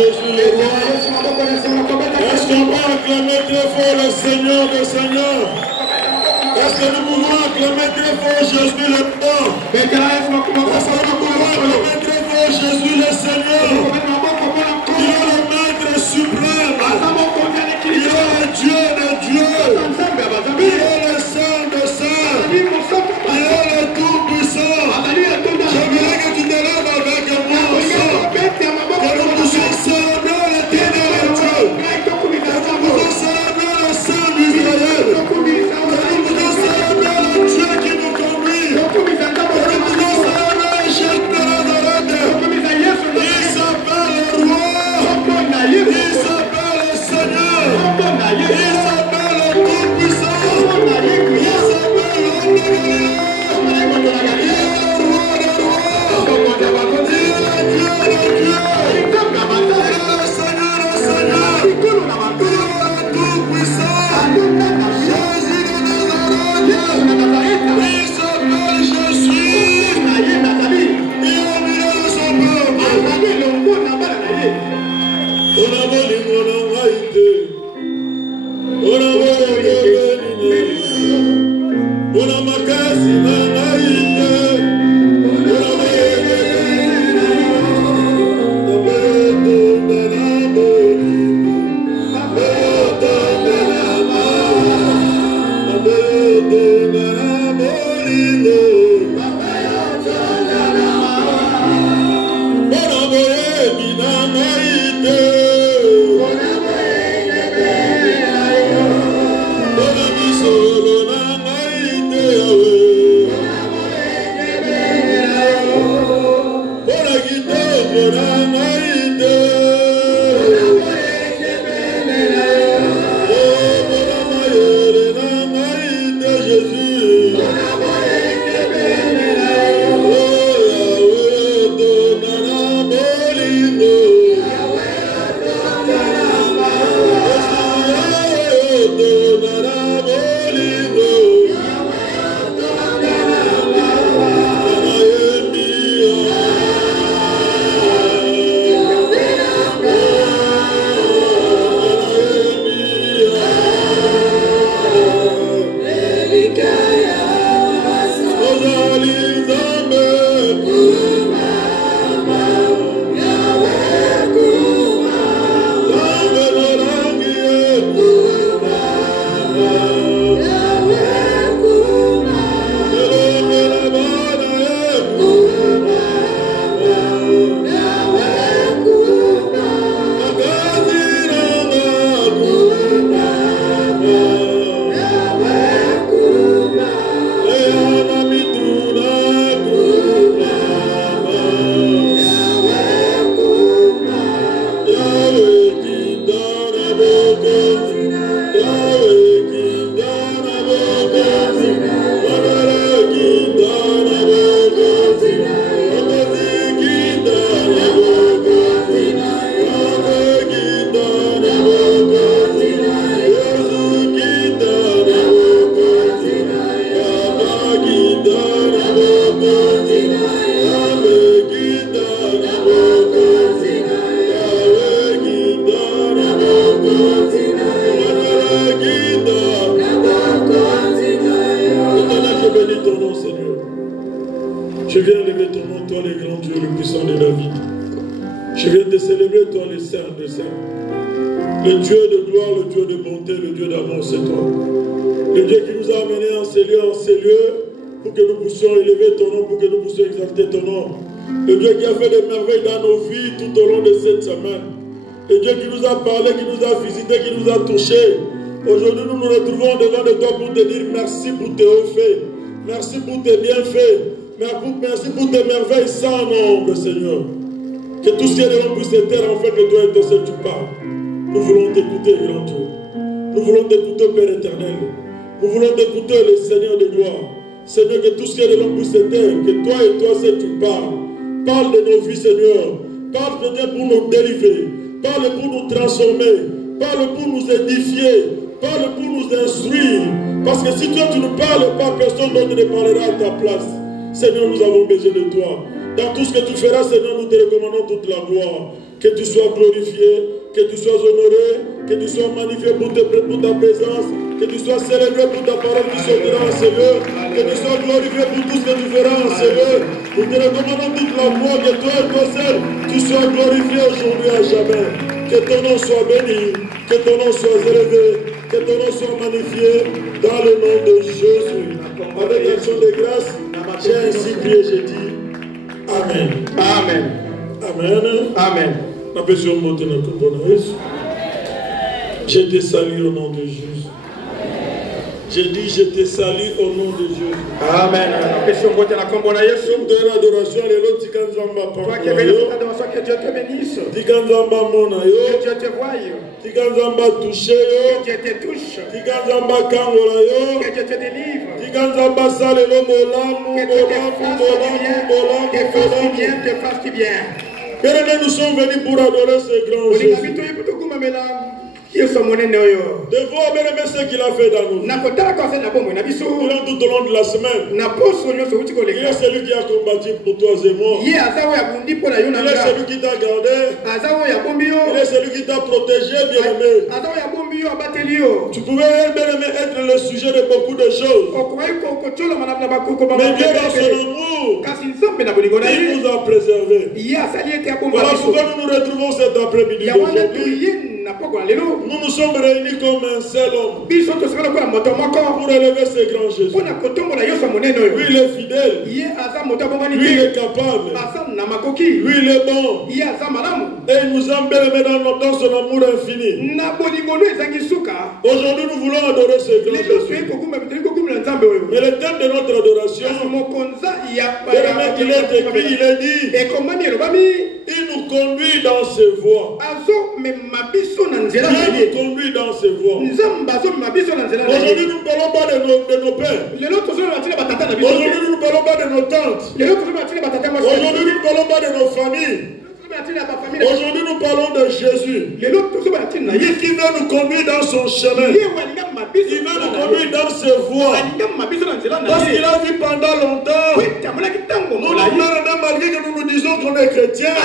Jésus le roi. Est-ce qu'on peut acclamer très fort le Seigneur des Seigneurs? Est-ce que nous pouvons acclamer très fort Jésus le roi? Est-ce que nous pouvons acclamer très fort Jésus le Seigneur? Il est le Maître suprême. Il est le Dieu de Dieu. Il est le Saint de Saints. Il est le Tout-Puissant. J'aimerais que tu te lèves avec moi ensemble. Que nous puissions célébrer l'éternel Dieu. Que nous puissions célébrer le Saint d'Israël. Que nous puissions célébrer le Dieu qui nous conduit. Que nous puissions célébrer le chef de Nazareth. Il s'appelle le roi. Il s'appelle le Seigneur. Il s'appelle le Tout-Puissant. Il s'appelle l'homme de Galilée. Le Dieu de gloire, le Dieu de bonté, le Dieu d'amour, c'est toi. Le Dieu qui nous a amenés en ces lieux, pour que nous puissions élever ton nom, pour que nous puissions exalter ton nom. Le Dieu qui a fait des merveilles dans nos vies tout au long de cette semaine. Le Dieu qui nous a parlé, qui nous a visité, qui nous a touchés. Aujourd'hui, nous nous retrouvons devant de toi pour te dire merci pour tes hauts faits. Merci pour tes bienfaits. Merci pour tes merveilles sans nombre, Seigneur. Que tout ce qui est devant nous se taire, en fait, que toi et toi seul tu parles. Nous voulons t'écouter, grand Dieu. Nous voulons t'écouter, Père éternel. Nous voulons t'écouter, le Seigneur de gloire. Seigneur, que tout ce qui est devant nous se taire, que toi et toi seul tu parles. Parle de nos vies, Seigneur. Parle peut-être pour nous délivrer. Parle pour nous transformer. Parle pour nous édifier. Parle pour nous instruire. Parce que si toi tu ne parles pas, personne d'autre ne parlera à ta place. Seigneur, nous avons besoin de toi. Dans tout ce que tu feras, Seigneur, nous te recommandons toute la gloire. Que tu sois glorifié, que tu sois honoré, que tu sois magnifié pour ta présence, que tu sois célébré pour ta parole qui sortira en ce lieu, que tu sois glorifié pour tout ce que tu feras en ce lieu. Nous te recommandons toute la foi, que toi et toi seul, tu sois glorifié aujourd'hui à jamais. Que ton nom soit béni, que ton nom soit élevé, que ton nom soit magnifié dans le nom de Jésus. Avec l'action de grâce, j'ai ainsi prié, j'ai dit Amen. Amen. Amen. Amen. Je te salue au nom de Jésus. J'ai dit, je te salue au nom de Jésus. Amen. Comme de l'adoration, les autres, Toi qui es béni pour l'adoration, que Dieu te bénisse. Que Dieu te voie. touché, Que Dieu te touche. Que Dieu te délivre. Que Dieu te fasse du bien. Te fasse du bien. Nous sommes venus pour adorer ce grand Jésus. De voir bien ce qu'il a fait dans nous. Durant tout au long de la semaine. Il est celui qui a combattu pour toi et moi. Il est celui qui t'a gardé. Il est celui qui t'a protégé, bien-aimé. Tu pouvais, bien-aimé, être le sujet de beaucoup de choses. Mais Dieu, dans son amour, il nous a préservés. Voilà pourquoi nous nous retrouvons cet après-midi aujourd'hui. Nous nous sommes réunis comme un seul homme pour élever ce grand Jésus. Lui, il est fidèle. Lui, il est capable. Lui, il est bon. Et il nous a bénis dans son amour infini. Aujourd'hui, nous voulons adorer ce grand Jésus. Mais le thème de notre adoration, il est écrit, il est dit, il nous conduit dans ses voies. Dieu nous conduit dans ses voies. Aujourd'hui, nous ne parlons pas de nos pères. Aujourd'hui, nous ne parlons pas de nos tantes. Aujourd'hui, nous ne parlons pas de nos familles. Aujourd'hui, nous parlons de Jésus. Lui qui veut nous conduire dans son chemin. Il veut nous conduire dans ses voies. Parce qu'il a vu pendant longtemps. Nous, malgré que nous nous disons qu'on est chrétiens,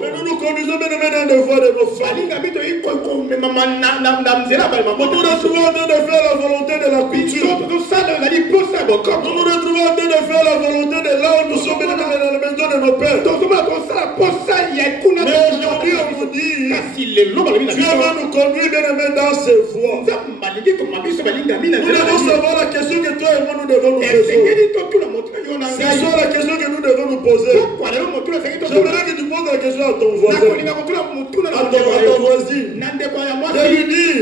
mais nous nous conduisons bien dans les voies de nos familles. Nous nous retrouvons en train de faire la volonté de la couture. Nous nous retrouvons en train de faire la volonté de là où nous sommes dans la maison de nos pères. Mais aujourd'hui, on vous dit, Dieu va nous conduire bien dans ses voies. Nous devons savoir la question que toi et moi nous devons nous poser. C'est ça la question que nous devons nous poser. J'aimerais que tu poses la question à ton voisin, à ton voisine, de lui dire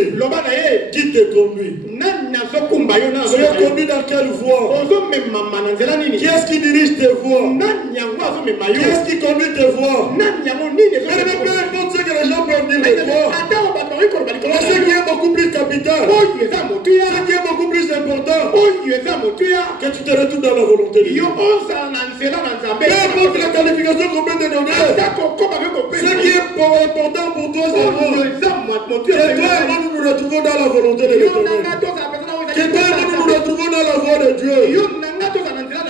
qui te conduit. Tu es conduit dans quelle voie? Qui est-ce qui dirige tes voies? Qui est-ce qui conduit tes voies? Mais peu importe ce que les gens peuvent dire de toi, mais ce qui est beaucoup plus capital, ce qui est beaucoup plus important, que tu te retrouves dans la volonté de Dieu. Peu importe la qualification qu'on peut te donner, ce qui est important pour toi, c'est moi. Que toi et moi nous nous retrouvons dans la volonté de l'Éternel. Que toi et moi nous nous retrouvons dans la voie de Dieu.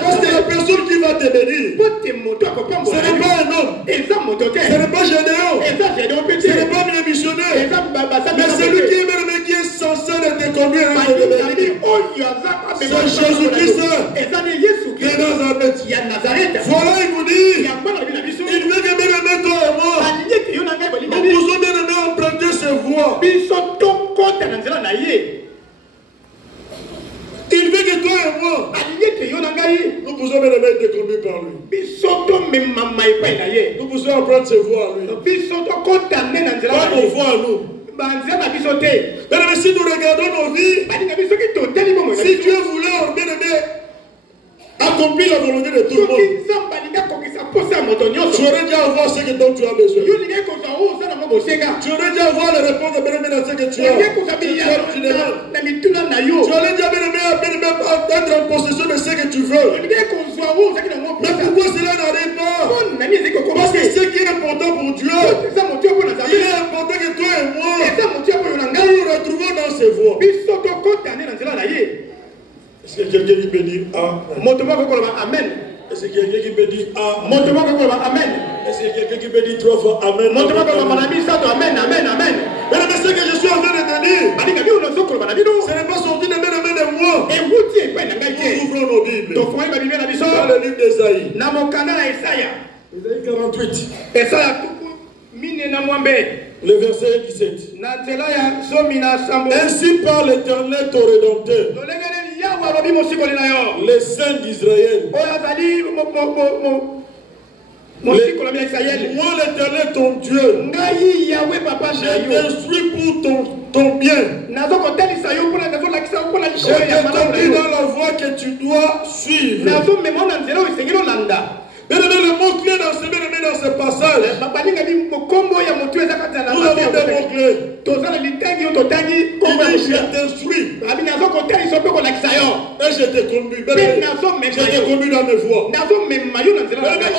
Parce que la personne qui va te bénir, ce n'est pas un homme, ce n'est pas Gédéon, ce n'est pas un missionnaire, mais celui qui est censé te conduire à te bénir. C'est Jésus-Christ de Nazareth. Voilà, il vous dit, il veut que bien-aimé toi et moi, nous pouvons bien-aimé emprunter ses voies. Il veut que toi et moi, nous pouvons bien être conduits par lui. Nous pouvons apprendre ses voies à lui. Pas nos voies à nous. Mais si nous regardons nos vies, si Dieu voulait bien aimer accomplir la volonté de tout le monde, tu aurais dû avoir ce dont tu as besoin. Tu aurais dû avoir les réponses de bien-aimé dans ce que tu as. Tu demandes. Tu aurais dû être en possession de ce que tu veux. Mais pourquoi cela n'arrive pas? Parce que ce qui est important pour Dieu, il est important que toi et moi, nous nous retrouvons dans ses voies. Est-ce que quelqu'un peut dire Amen? Est-ce qu'il y a quelqu'un qui peut dire Amen? Amen. Est-ce qu'il y a quelqu'un qui peut dire 3 fois Amen? Amen, amen, amen. Mais le message que je suis en train de te dire, ce n'est pas sorti de moi. Nous ouvrons nos Bibles. Dans le livre d'Esaïe. Esaïe 48. Le verset 17. Ainsi parle l'Éternel ton Rédempteur, les saints d'Israël. Moi l'Éternel ton Dieu, je t'instruis pour ton bien. Je t'ai conduit dans la voie que tu dois suivre. Mais le mot-clé dans ce passage, nous avons des mots-clés. Je t'instruis. Et je t'ai conduit. Je t'ai conduit dans mes voies. Mais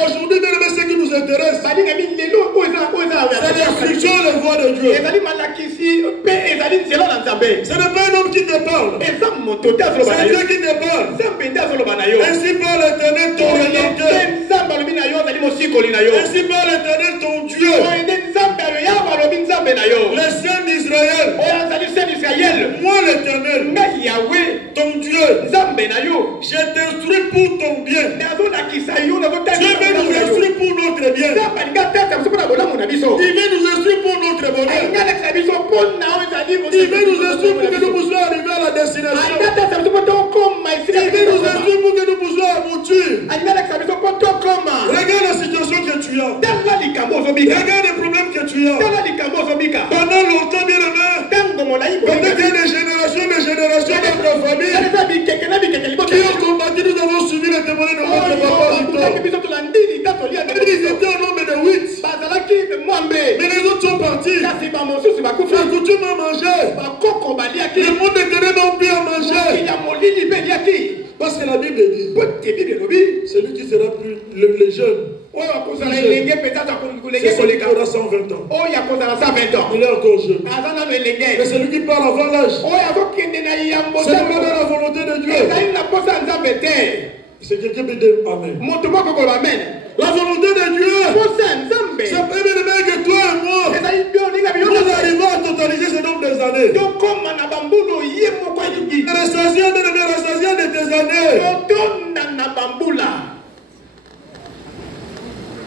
aujourd'hui, ce qui nous intéresse, c'est l'instruction et les voies de Dieu. Ce n'est pas un homme qui te parle. C'est Dieu qui te parle. Ainsi parle l'Éternel ton Rédempteur. Ainsi parle l'Éternel ton Dieu, les saints d'Israël. Moi l'Éternel, ton Dieu, je t'instruis pour ton bien. Dieu veut nous instruire pour notre bien. Il veut nous instruire pour notre bonheur. Il veut nous instruire pour que nous puissions arriver à la destination. Il veut nous instruire pour que nous puissions aboutir. Regarde la situation que tu as. Regarde les problèmes que tu as. Pendant longtemps, bien aimé, pendant qu'il y a des générations dans ta famille qui ont combattu, nous avons suivi les témoignages de notre papa Victor. Ils étaient un nombre de 8. Mais les autres sont partis. La coutume à manger. Le monde ne tenait même plus à manger. Parce que la Bible dit, celui qui sera plus le jeune, c'est celui qui aura 120 ans. Il est encore jeune. Mais celui qui part avant l'âge, c'est pas dans la volonté de Dieu. C'est quelqu'un qui dit Amen. La volonté de Dieu, c'est pas même que toi et moi, nous arrivons à totaliser ce nombre des années. Rassasier de tes années.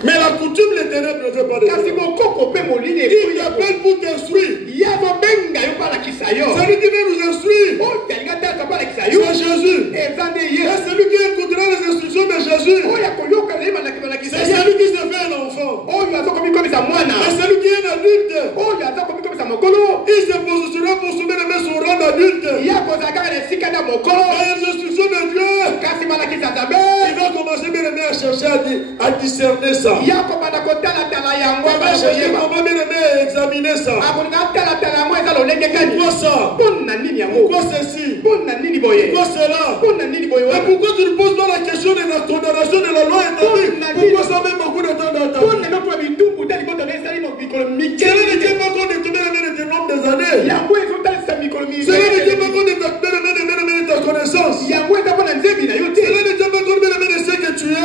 Mais la coutume, les ténèbres ne veut pas de toi. Il t'appelle pour t'instruire. Celui qui veut nous instruire, c'est Jésus. Et celui qui écoutera les instructions de Jésus, c'est celui qui se fait un enfant. Et celui qui est un adulte, il se positionnera pour soumettre son rang d'adulte. Et les instructions de Dieu, il va commencer bien aimé à chercher à discerner ça. Il va chercher comment bien aimé à examiner ça. Pourquoi ça? Pourquoi ceci? Pourquoi cela? Et pourquoi tu ne poses pas la question de la condamnation de la loi établie? Pourquoi ça met beaucoup de temps d'attendre? Cela ne tient pas compte de ton nombre des années. Cela ne tient pas compte de ta connaissance. Cela ne tient pas compte de ce que tu es.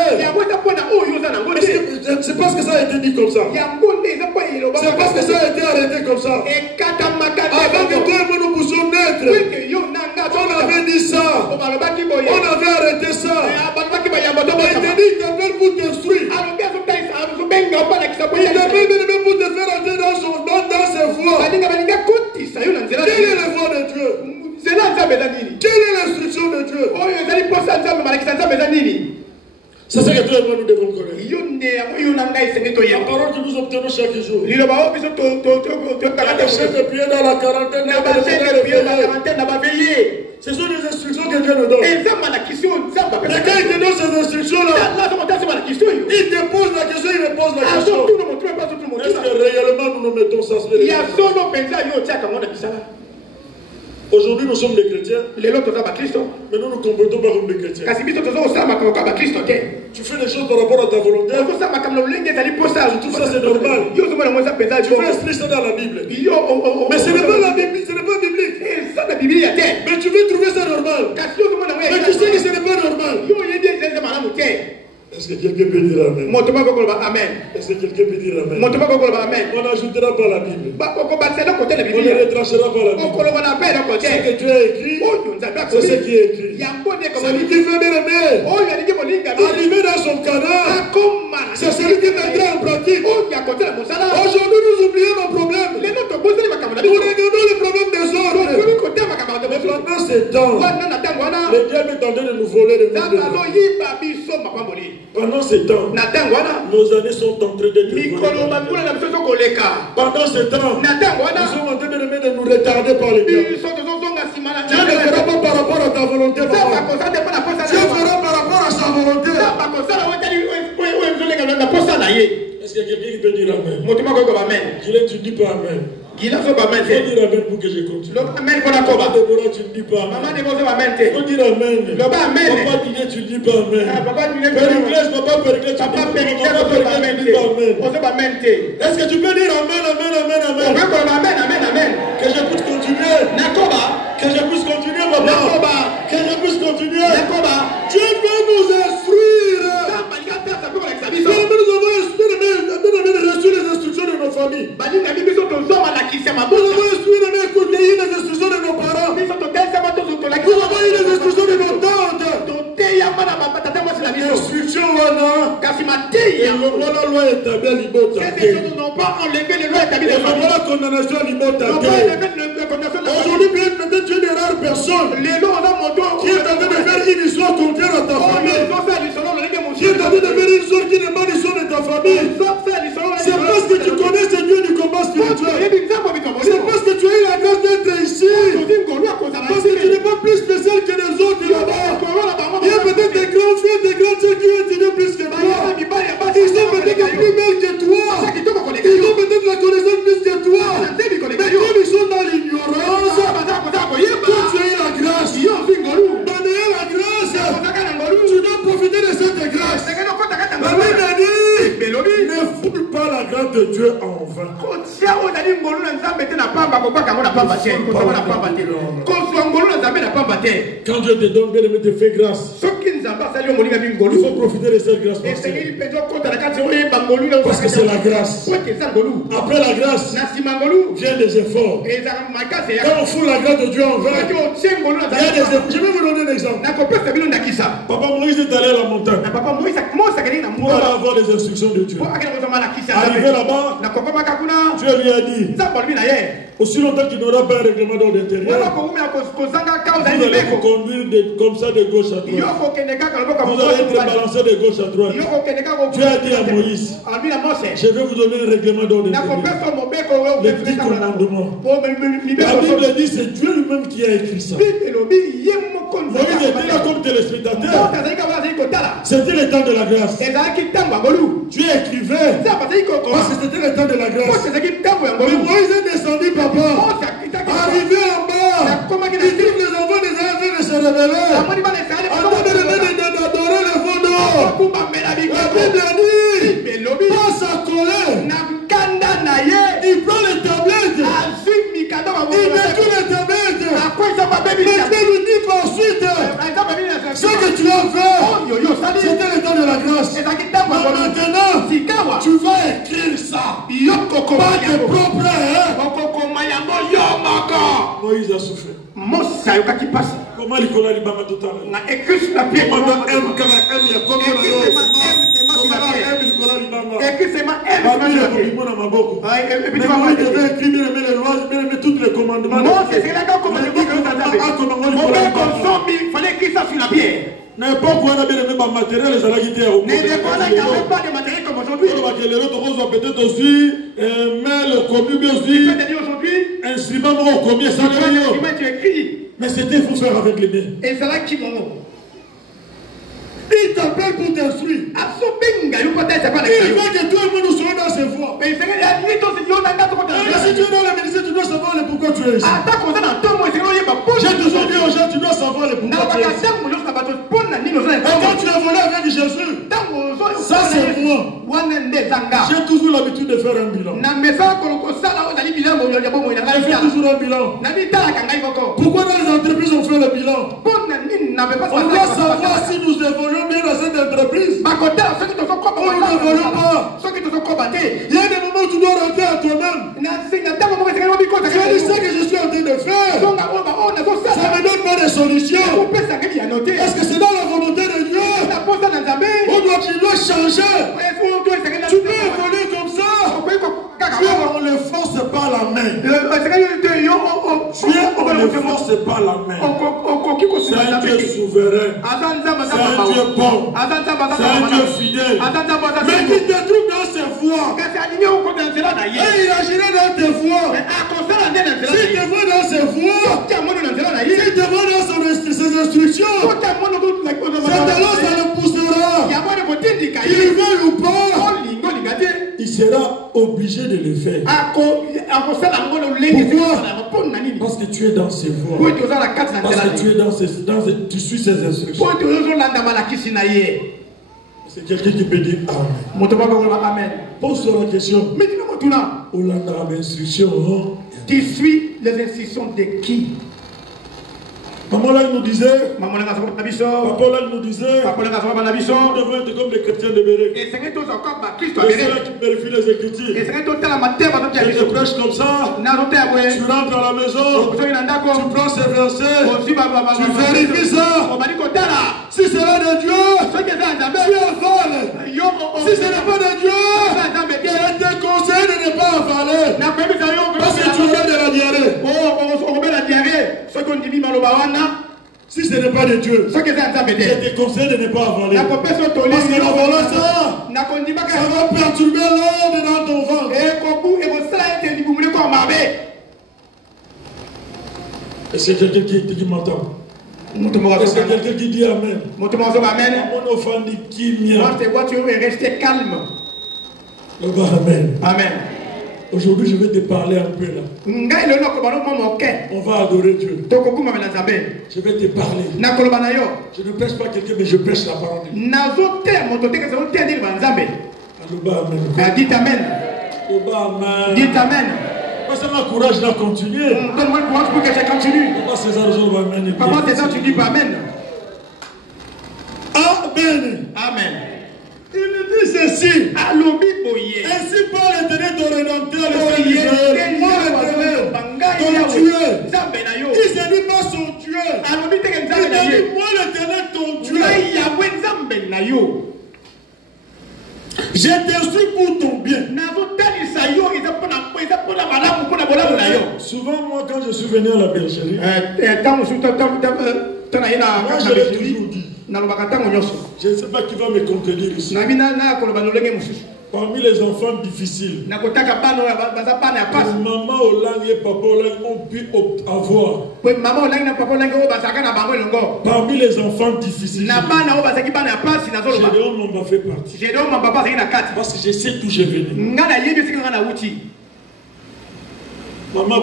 C'est parce que ça a été dit comme ça. C'est parce que ça a été arrêté comme ça. Avant que toi et moi nous puissions naître, on avait dit ça. On avait arrêté ça. Il te dit, il t'appelle pour t'instruire. Il t'appelle même pour te faire entrer dans ses voies. Quelle est la voie de Dieu? Quelle est l'instruction de Dieu? C'est ça que toi et moi nous devons connaître. La parole que nous obtenons chaque jour. Les chefs de prière dans la quarantaine, ce sont des instructions que Dieu nous donne. Mais quand il te donne ces instructions-là, il te pose la question, il me pose la question. Est-ce que réellement nous nous mettons ça? Aujourd'hui, nous sommes des chrétiens, mais nous nous comportons pas comme des chrétiens. Tu fais des choses par rapport à ta volonté. Tu trouves ça c'est normal. Tu fais inscrire ça dans la Bible. Mais ce n'est pas la Bible, ce n'est pas biblique. Mais tu veux trouver ça normal. Mais tu sais que ce n'est pas normal. Est-ce que quelqu'un peut dire Amen? Amen. Est-ce que quelqu'un peut dire Amen? Amen. On n'ajoutera pas la Bible. On On ne retranchera pas la Bible. Ce que Dieu a écrit, c'est ce qui est écrit. Celui qui veut bien aimer, arriver dans son canard, c'est celui qui mettra en pratique. Aujourd'hui, nous oublions nos problèmes. Nous regardons les problèmes des autres. Mais pendant ce temps, le diable est en train de nous voler de nous. Pendant ce temps, nos années sont en train de nous voler. Pendant ce temps, nous sommes en train de nous retarder par le diable. Dieu ne fera pas par rapport à ta volonté. Dieu fera par rapport à sa volonté. Est-ce qu'il y a quelqu'un qui peut dire Amen? Tu ne dis pas Amen. Il faut dire Amen pour que je continue. Déborah, tu ne dis pas Amen. Il faut dire Amen. Papa Didier, tu ne dis pas Amen. Périclès, Papa Périclès, tu ne dis pas Amen. Est-ce que tu peux dire Amen? Que je puisse continuer. Que je puisse continuer, papa. Que je puisse continuer. Dieu veut nous instruire. Nous avons reçu les instructions de nos familles. Nous avons reçu les instructions de nos parents. Nous avons eu les instructions de nos tantes. L'instruction, et la loi établie à l'ibota. Et la condamnation à l'ibota. Aujourd'hui, peut-être tu es une rare personne qui est en train de faire une histoire contraire à ta famille. Qui est en train de faire une histoire qui n'est pas l'histoire de ta famille. C'est parce que tu connais ce Dieu du combat spirituel. C'est parce que tu as eu la grâce d'être ici. Parce que tu n'es pas plus spécial que les autres là-bas. Il y a peut-être des grands frères, des grandes sœurs qui ont étudié plus que toi. Ils sont peut-être plus belles que toi. Ils ont peut-être la connaissance plus que toi. Mais comme ils sont dans l'ignorance, toi tu as eu la grâce. Dans la grâce, tu dois profiter de cette grâce. La Bible dit, ne foule pas la grâce de Dieu en vain. Quand Dieu te donne, bien aimé, te fait grâce. Il faut profiter de cette grâce. Parce que c'est la grâce. Après la grâce, viennent des efforts. Quand on fout la grâce de Dieu en vain, il y a des efforts. Je vais vous donner un exemple. Papa Moïse est allé à la montagne pour aller avoir des instructions de Dieu. Arrivé là-bas, Dieu lui a dit, aussi longtemps qu'il n'aura pas un règlement d'ordre intérieur, vous allez vous conduire comme ça de gauche à droite. Vous allez être balancé de gauche à droite. Dieu a dit à Moïse, je vais vous donner un règlement d'ordre intérieur. Les 10 commandements. La Bible dit, c'est Dieu lui-même qui a écrit ça. Moïse était là comme téléspectateur. C'était le temps de la grâce. Dieu écrivait parce que c'était le temps de la grâce. Mais Moïse est descendu, papa. Arrivé en bas, il dit que les enfants des enfants de se révéler. En train d'adorer le faux d'or. La Bible dit, pas sa colère. Il prend les tablettes. Il met tous les tablettes. Mais Dieu lui dit ensuite, ce que tu as fait, c'était le temps de la grâce. Maintenant, tu vas écrire ça. Pas tes propres. Moïse a souffert. Comment il connaît les bamas tout à l'heure? Pendant M, quand M, il y a combien de toutes les commandements. N'importe quoi, on a bien aimé ma matériel, les alaguités. Mais il n'y avait pas de matériel comme aujourd'hui. Peut-être aussi, mais le commis, bien aussi, instrument, combien ça mais c'était pour faire avec les mains. Il t'appelle pour t'instruire. Il veut que tout le monde soit dans ses voies. Si tu es dans la médecine, tu dois savoir le pourquoi tu es ici. J'ai toujours dit aux gens, tu dois savoir le pourquoi tu es ici. Et quand tu as volé avec Jésus, ça c'est moi. J'ai toujours l'habitude de faire un bilan. Je fais toujours un bilan. Pourquoi dans les entreprises on fait le bilan? On doit savoir si nous évoluons bien dans cette entreprise. On n'évolue pas. Il y a des moments où tu dois rentrer à toi-même. C'est ça que je suis en train de faire. Ça me donne pas de solution. Est-ce que c'est dans la volonté de Dieu? Tu dois changer. Tu peux évoluer comme ça. Dieu, on ne le force pas la main. Dieu, on ne le force pas la main. C'est un Dieu souverain. C'est un Dieu bon. C'est un Dieu fidèle. Mais qui te trouve dans ses voies. Et il agirait dans tes voies. S'il te voit dans ses voies, s'il te voit dans ses instructions, c'est alors ça le poussera. Qu'il veuille ou pas, il sera obligé de le faire. Pourquoi? Parce que tu es dans ses voies. Parce que tu es tu suis ses instructions. C'est quelqu'un qui peut dire Amen. Pose-toi la question. Tu suis les instructions de qui? Maman là nous disait, papa là nous disait, nous devons être comme les chrétiens de Béret. Et c'est là qui vérifie les Écritures. Et je prêche comme ça, tu rentres à la maison, tu prends ces versets, tu vérifies ça. Si c'est là de Dieu, tu avales. Si ce n'est pas de Dieu, je te conseille de ne pas avaler. Parce que tu fais de la diarrhée. Si ce n'est pas de Dieu, je te conseille de ne pas avaler. Parce que l'avaler ça va perturber l'air dans ton ventre. Et c'est quelqu'un qui m'entend. Est-ce que quelqu'un qui dit Amen? Moi, tu veux rester calme. Amen. Amen. Aujourd'hui, je vais te parler un peu là. On va adorer Dieu. Je vais te parler. Je ne prêche pas quelqu'un, mais je prêche la parole de Dieu. Dites Amen. Dites Amen. Ça m'a courage de continuer. Donne-moi le courage pour que je continue. Papa César, tu dis pas Amen. Amen. Amen. Il me dit ceci. Ainsi parle l'Éternel ton Rédempteur, le Saint d'Israël. Moi l'Éternel, ton Dieu. Il ne dit pas son Dieu. Il dit moi l'Éternel ton Dieu. Je t'instruis pour ton bien. Souvent, moi, quand je suis venu à la bergerie, moi, je l'ai toujours dit. Je ne sais pas qui va me contredire ici. Parmi les enfants difficiles, maman Olang et papa Olang ont pu avoir. Parmi les enfants difficiles, Gédéon m'a fait partie. Parce que je sais d'où j'ai venu. Maman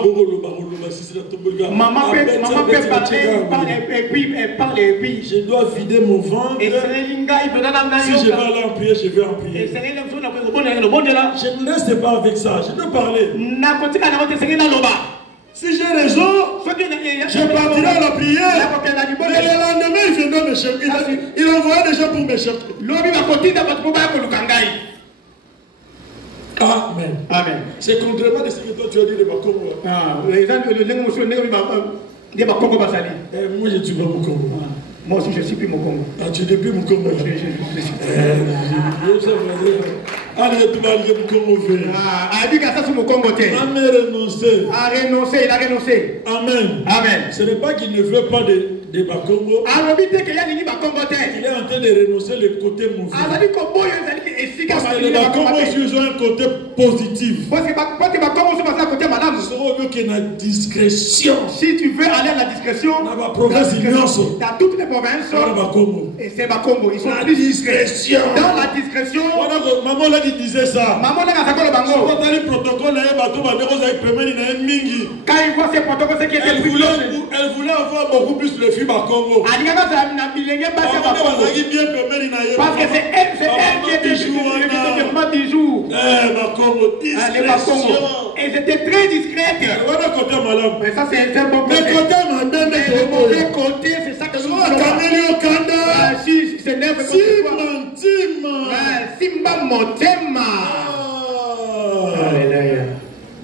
parle et puis je dois vider mon ventre. Si je vais aller en prier, je vais en prier. Je ne reste pas avec ça, je dois parler. Si j'ai raison, je partirai à la prière. Et le lendemain, il viendra me chercher. Il envoie des gens pour me chercher. Amen. Amen. C'est contrairement de ce que toi tu as dit de Bakongo. Moi je suis pas mon Congo. Moi aussi je suis plus mon Congo. Ah, tu n'es plus mon Congo. Allez, tu vas aller mon Congo. Il a renoncé. Amen. Amen. Ce n'est pas qu'il ne veut pas de Bakongo. Il est en train de renoncer le côté mauvais. Parce que les Bakongo ils ont un côté positif. Si tu veux aller à la discrétion, dans toutes les provinces, et c'est Bakongo, ils sont dans la discrétion. Dans la discrétion, maman là qui disait ça. Maman là quand il voit ces protocoles, elle voulait avoir beaucoup plus de filles. Parce que c'est elle qui était le développement du jour. Les Bakongo. Et c'était très discrète. Mais ça, c'est un bon côté. Le mauvais côté, c'est ça que nous avons. Si c'est neuf, Simba Motema. Alléluia.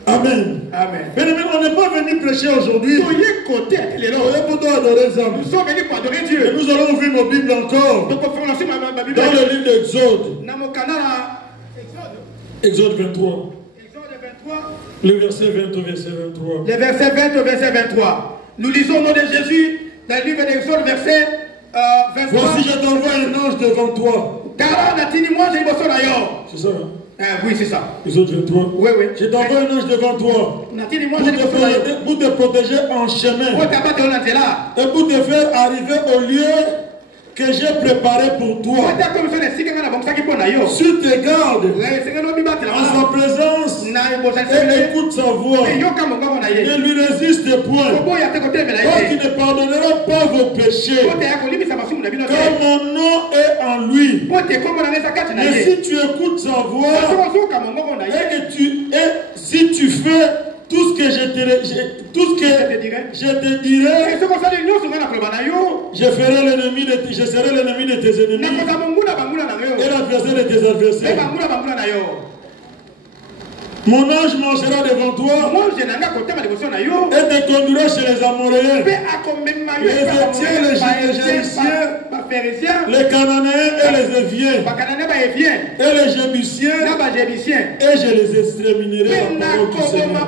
Amen. Amen. Mais on n'est pas venu prêcher aujourd'hui. Nous sommes venus pour adorer Dieu. Et nous allons ouvrir nos Bibles encore. Dans le livre d'Exode. Exode 23. Le verset 20 au verset 23. Le verset 20 au verset 23. Nous lisons au nom de Jésus dans le livre d'Exode, verset 23. Voici, je t'envoie un ange devant toi. C'est ça, hein? Oui, c'est ça. Exode 23. Oui, oui. Je t'envoie un ange devant toi. Pour te protéger en chemin. Et pour te faire arriver au lieu que j'ai préparé pour toi. Sur tes gardes, en sa présence, et écoute sa voix. Ne lui résiste point. Toi qui ne pardonneras pas vos péchés, car mon nom est en lui. Mais si tu écoutes sa voix, et si tu fais tout ce que je te dirai, je serai l'ennemi de tes ennemis et l'adversaire de tes adversaires. Mon ange marchera devant toi et te conduira chez les Amoréens, les Étiens, les Gérusiens, les Cananéens et les Éviens, et les Jébusiens, et je les exterminerai la parole du Seigneur.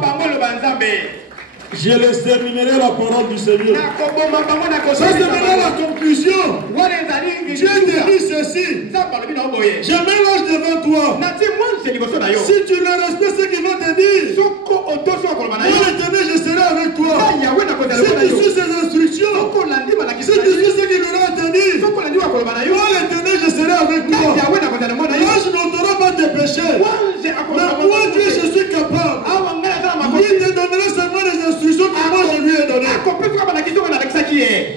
Je les terminerai la parole du Seigneur. Ça c'est maintenant la conclusion. Dieu te dit ceci. Je mets l'ange devant toi. Si tu le respectes ce qu'il va te dire, moi l'Éternel, je serai avec toi. Si tu suis ses instructions, si tu suis ce qu'il aura à te dire, moi l'Éternel, je serai avec toi. L'ange n'entendra pas tes péchés. Mais moi Dieu, je suis capable. Lui te donnera seulement les instructions que moi je lui ai données.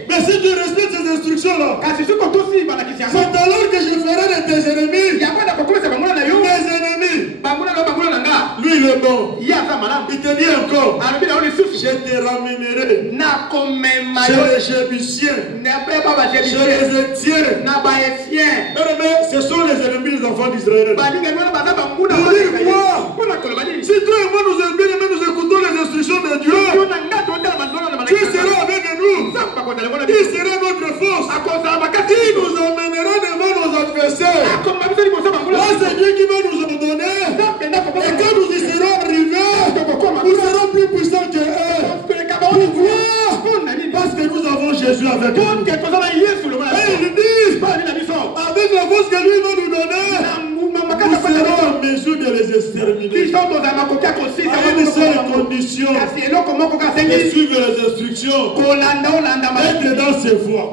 Mais si tu respectes ces instructions-là, c'est alors que je ferai de tes ennemis mes ennemis. Lui il est bon. Il te dit encore, je te ramènerai chez les Jébusiens, chez les Étiens. Mais ce sont les ennemis des enfants d'Israël. Pour dire quoi? Si toi et moi nous écoutons les instructions de Dieu, Dieu sera avec nous. Il sera notre force. Il nous emmènera devant nos adversaires. Là, c'est Dieu qui va nous en donner. Et quand nous y serons arrivés, nous serons plus puissants que eux. Pourquoi? Parce que nous avons Jésus avec nous. Et il dit, avec la force que lui va nous donner, nous serons en mesure de les exterminer. À une seule condition, de suivre les instructions, être dans ses voies.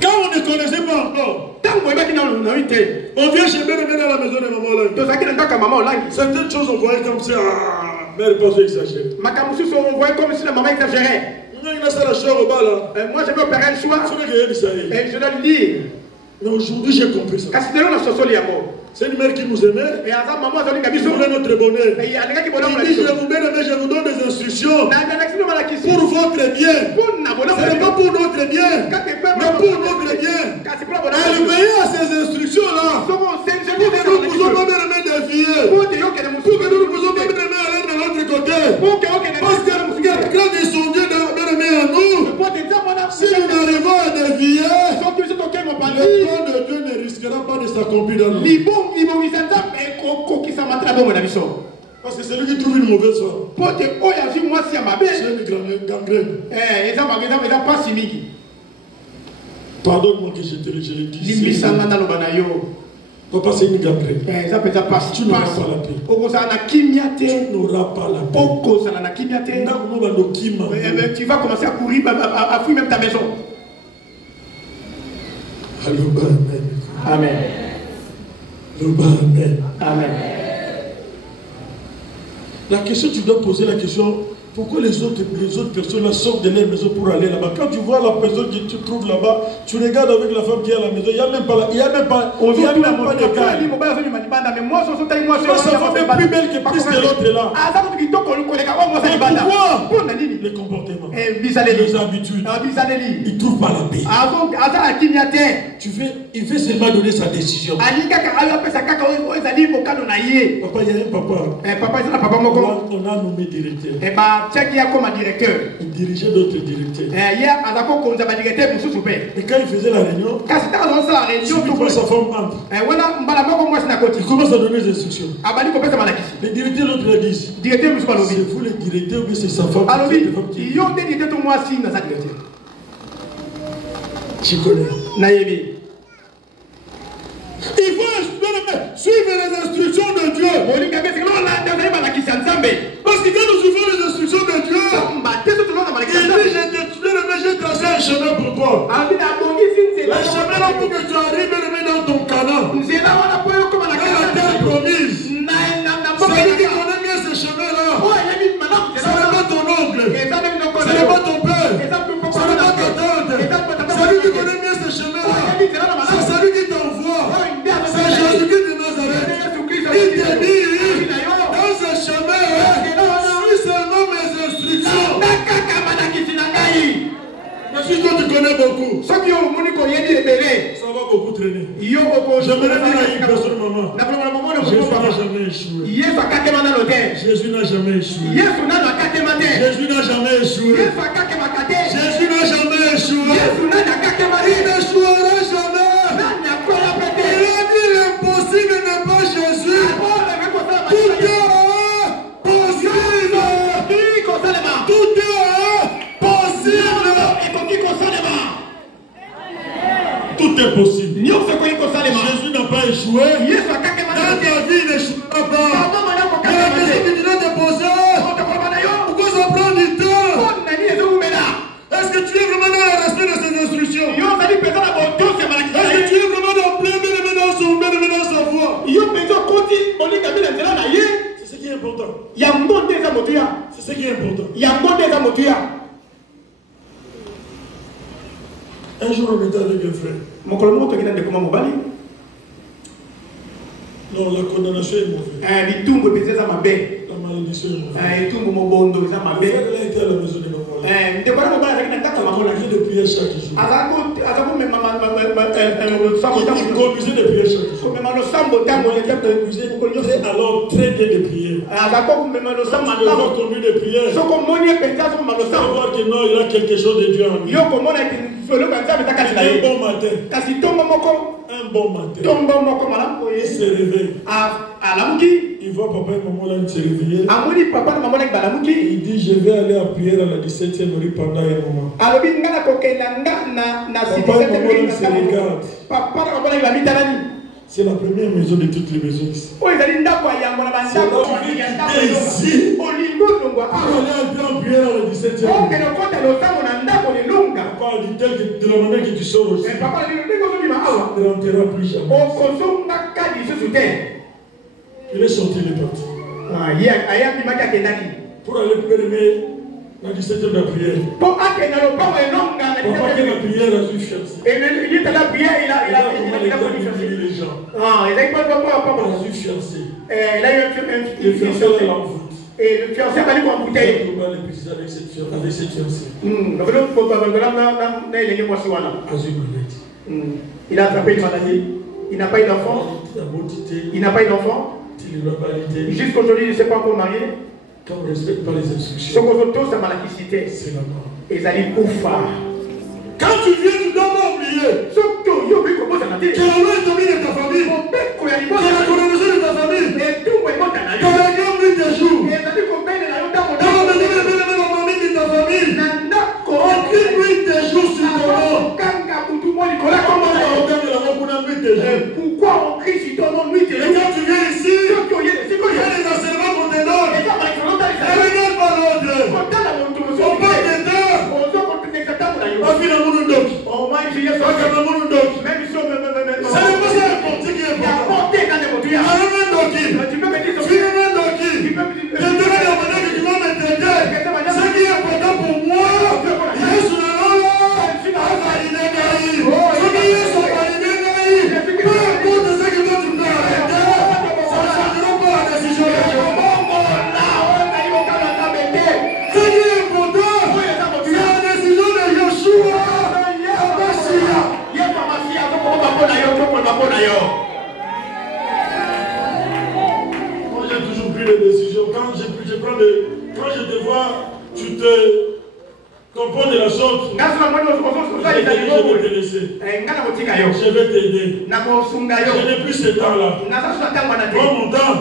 Quand on ne connaissait pas encore, on vient chez Béné dans la maison de maman Lang. Certaines choses on voyait comme ça, mais pas exagéré. Moi je vais opérer un choix et je dois lui dire. Mais aujourd'hui j'ai compris ça. C'est une mère qui nous aimait. Qui voulait notre bonheur. Il dit je vous bénis, je vous donne des instructions pour votre bien. Ce n'est pas pour notre bien, mais pour notre bien. Elle veillait à ces instructions-là pour que nous ne puissions pas bien dévier. Pour que nous ne puissions pas bien aller de l'autre côté. Parce que quand ils sont Dieu bien aimé en nous, si nous n'arrivons à dévier, le plan de Dieu ne risquera pas de s'accomplir dans nous. Parce que c'est lui qui trouve une mauvaise foi. C'est une gangrène. Pardonne-moi que je te le dise. Papa, c'est une gangrène. Tu n'auras pas la paix. Tu n'auras pas la paix. Tu vas commencer à courir, à fuir même ta maison. Amen. Amen. La question, tu dois poser la question, Pourquoi les autres personnes là sortent de leur maison pour aller là-bas? Quand tu vois la personne que tu trouves là-bas, tu regardes avec la femme qui est à la maison, il n'y a même pas de gars. Sa femme est plus belle que plus que l'autre là. Pourquoi? Les comportements, les habitudes. Il ne trouve pas la paix. Il fait seulement donner sa décision. Papa, il y a un papa. On a nommé directeur. Il dirigeait d'autres directeurs. Et quand il faisait la réunion, subitement sa femme entre. Il commence à donner des instructions. Les directeurs l'autre le disent. C'est vous le directeur ou c'est sa femme? Tu connais. Il faut suivre les instructions de Dieu. Parce que quand nous suivons les instructions de Dieu, j'ai tracé un chemin pour toi. Le chemin là pour que tu arrives dans ton canal. Dans la terre promise. Celui qui connaît bien ce chemin-là, ce n'est pas ton oncle, ce n'est pas ton père, ce n'est pas ta tante. Celui qui connaît bien ce chemin-là, c'est celui qui t'envoie. C'est Jésus-Christ de Nazareth. Il te dit, dans ce chemin, suis seulement mes instructions. Mais si toi tu connais beaucoup, ça va beaucoup traîner. J'aimerais dire à une personne, maman, Jésus n'a jamais échoué. Jésus n'a jamais échoué. Jésus n'a jamais échoué. Jésus n'a jamais échoué. Il n'échouera jamais. Il a dit l'impossible n'est pas Jésus. Tout est possible. Tout est possible. Tout est possible. Jésus n'a pas échoué. Dans ta vie, il n'échouera pas. Mais la question que tu dois te poser, pourquoi ça prend du temps? Est-ce que tu es vraiment dans le respect de ses instructions? Est-ce que tu es vraiment dans plein de dans son bien, dans sa voix? C'est ce qui est important. C'est ce qui est important. Un jour, on était avec un frère. Non, la condamnation est mauvaise. La malédiction est mauvaise. Le frère a été à la maison de maman. Il conduisait des prières chaque jour. Il conduisait des prières chaque jour. Il conduisait alors très bien des prières. Il va conduire des prières. Il va voir que non, il a quelque chose de Dieu en lui. Un bon matin. Il se réveille. Il voit papa et maman là se réveiller. Il dit je vais aller à prière à la 17e rue pendant un moment. Papa et maman se regardent. C'est la première maison de toutes les maisons ici. C'est là où il est ici. Pour aller en prière à la 17e rue. Papa a dit tel que de la manière que tu sors aussi. Ne rentrera plus jamais. Il est sorti, il est parti. Pour aller prier la 17e de la prière. Papa qui a la prière a dû fiancé. Il a les gens. Il a dû fiancé. Le fiancé est en route. Et le fiancé va aller en bouteille. Avec cette fiancée. Il a attrapé une maladie. Il n'a pas eu d'enfant. Il n'a pas eu d'enfant. Jusqu'aujourd'hui, il ne s'est pas encore marié. Quand on ne respecte pas les instructions, c'est la mort. Quand tu viens, tu dois pas oublier que la loi est tombée de ta famille, que la colonisation de ta famille, que la grande nuit des jours, que la mamie de ta famille, aucune nuit des jours sur ton nom. Pourquoi on crie sur ton nom nuit des jours? Et quand tu viens ici, il y a des enseignements qu'on te donne. Et regarde pas l'ordre. On parle de terre. On vit dans mon doc. C'est pas ça la portée qui est importante. Tu as un doki. Tu as un doki. Tu donnes la manière que tu vas me traiter. pris des décisions, quand je te vois, tu te comprends de la sorte, je vais te laisser. Je vais t'aider. Je n'ai plus ce temps-là. Moi, mon temps,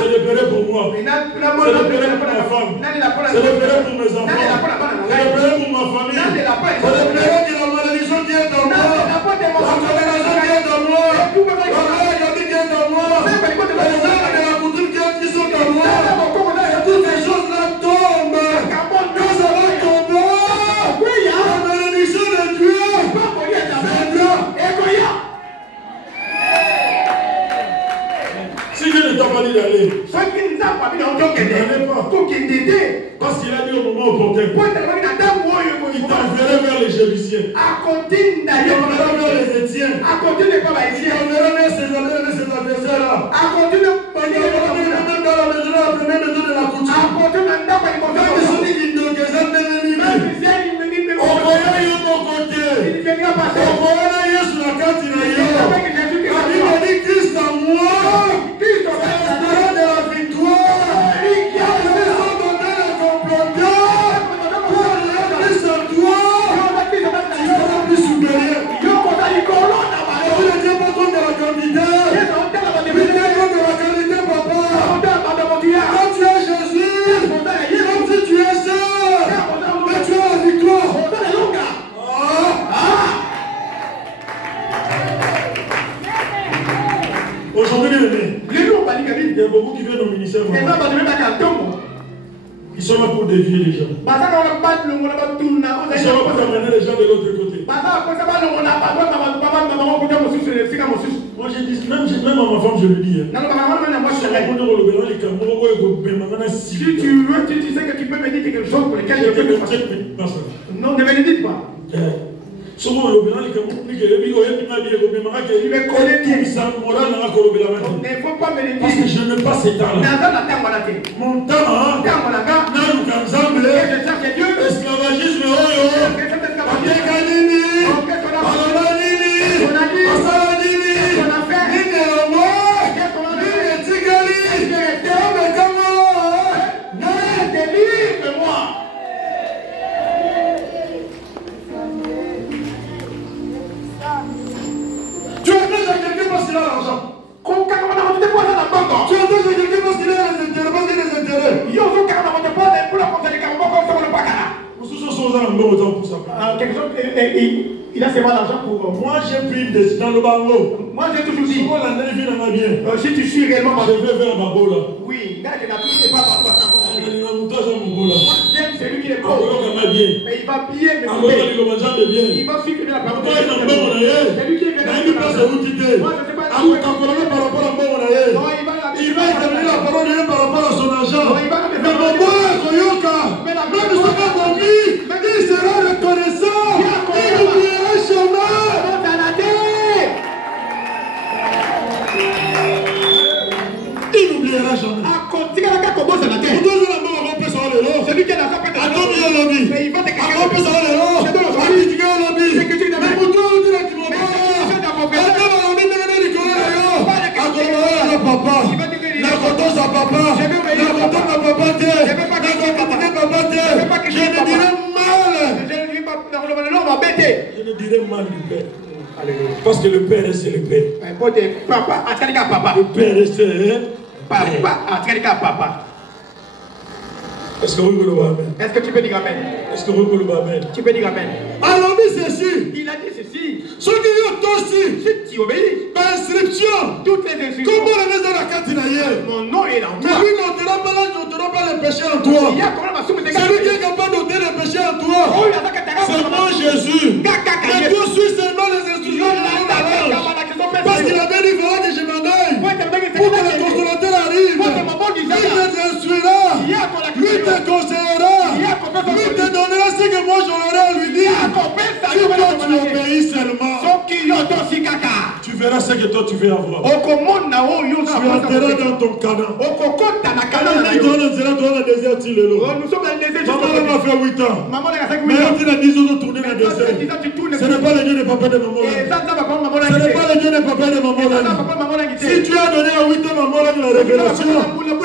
c'est de pleurer pour moi. C'est de pleurer pour ma femme. C'est de pleurer pour mes enfants. C'est de pleurer pour ma famille. C'est de pleurer que la malédiction qui est dans moi. La condamnation qui est dans moi. La maladie qui est dans moi. Les âmes de la coutume qui sont dans moi. Toutes ces choses-là tombent. Quand ça va tomber, la malédiction de Dieu. Si Dieu ne t'a pas dit d'aller, n'allez pas. Parce qu'il a dit au moment opportun. Il t'enverra vers les Jébusiens. Il t'enverra vers les Étiens. Il t'enverra vers ses adversaires-là. Il t'enverra même dans la maison, la première maison de la coutume. Quand ils sont dit qu'ils ne sont pas ennemis. On voyait yo mon côté. On voyait yo sur la carte il a dit Christ en moi. Christ en moi. De la victoire. Ils sont donnés le comploteurs. Pour le Christ en toi. Tu seras plus supérieur. Tu ne tiens pas compte de la quantité. Tu tiens compte de la qualité, papa. Quand tu es Jésus, comme si tu es seul, mais tu as la victoire. Aujourd'hui, il y a beaucoup qui viennent au ministère. Ils sont là pour dévier les gens. Ils sont là pour amener les gens de l'autre côté. Moi je dis, même à ma femme je lui dis. Si tu veux, tu sais que tu peux me dire quelque chose pour lequel je peux me passer. Non, ne me le dites pas. Souvent, le bilan, il me connaît bien. Mais il ne faut pas me le dire. Parce que je n'ai pas ce temps-là. Mon temps, esclavagisme, tu attends quelqu'un parce qu'il a l'argent. Tu attends quelqu'un parce qu'il a les intérêts, parce qu'il a les intérêts. Il a seulement l'argent pour moi. J'ai pris une décision dans le bango. Moi j'ai toujours dit. Si tu suis réellement je vais vers Babola. Oui, là je n'appuie pas par toi. J'aime celui qui est pauvre. Mais il va bien, mais il va suivre la parole. Celui qui est bien. Moi je sais pas. Il va examiner la parole de Dieu par rapport à son argent. Mais même si pas mon vie, il sera reconnaissant. Il n'oubliera jamais. Il n'oubliera jamais. Celui qui a l'argent peut te mais il va te cacher. Je ne dirai mal du Père. Parce que le Père c'est le Père. Le Père c'est papa. Est-ce que vous pouvez dire amen? Est-ce que tu peux dire amen? Est-ce que vous pouvez dire amen? Tu peux dire amen. Alors dit ceci. Il a dit ceci. Ce qui est aussi. Si tu obéis. Inscription. Toutes les instructions. Comment on est dans la carte d'hier? Mon nom est là. Mais lui n'ôtera pas les péchés en toi. Celui qui est capable d'ôter les péchés en toi. C'est moi Jésus. Mais toi suis seulement les instructions de mon arrange. Parce qu'il avait dit voilà que je m'en aille. Pour que le consolateur arrive. Il t'instruira. Lui te conseillera. Lui te donnera ce que moi j'aurai à lui dire. Si toi tu obéis seulement. Tu verras ce que toi tu veux avoir. Tu entreras dans ton Canaan. Nous sommes dans le désert. Maman m'a fait 8 ans. Mais quand il a 10 ans de tourner dans le désert, ce n'est pas le Dieu de papa de maman. Ce n'est pas le Dieu de papa de maman. Si tu as donné à 8 ans maman la révélation,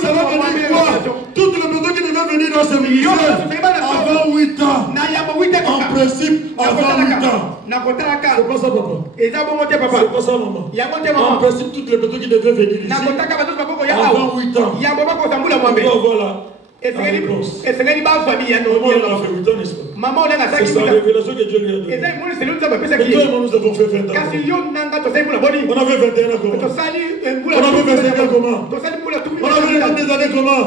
ça va venir quoi? Toutes les personnes qui devaient venir dans ce ministère avant 8 ans. En principe, avant 8 ans. C'est pas ça, papa. C'est pas ça, maman. En principe, toutes les personnes qui devaient venir ici avant 8 ans. Voilà. Et c'est une bonne famille. Maman, elle a fait 8 ans, n'est-ce pas? C'est sa révélation que Dieu lui a donnée. Et toi et moi, nous avons fait 20 ans. On avait 21 ans comment? On avait 25 ans comment? On avait des années comment?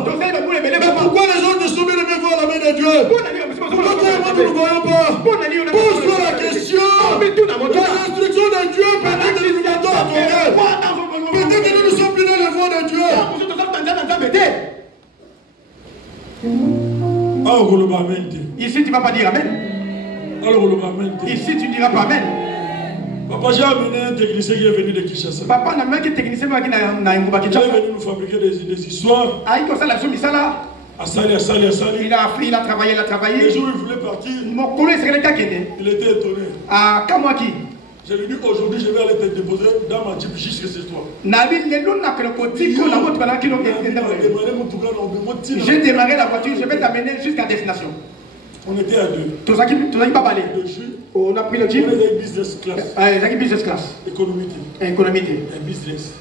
Mais pourquoi les gens ne sont pas venus voir la main de Dieu? Pourquoi toi et moi, nous ne voyons pas? Pose-toi la question. Les instructions de Dieu, peut-être que nous nous mettons à ton rêve. Peut-être que nous ne sommes plus dans les voies de Dieu. Ici, tu ne vas pas dire Amen. Ici, tu ne diras pas Amen. Papa, j'ai amené un technicien qui est venu de Kinshasa. Papa, il est venu nous fabriquer des histoires. Il a travaillé. Les jours où il voulait partir, il était étonné. Je lui ai dit aujourd'hui, je vais aller te déposer dans ma Jeep jusqu'à ce soir. J'ai démarré la voiture, je vais t'amener jusqu'à destination. On était à deux. On a pris le Jeep. On était business class. Business class. Économie. Business.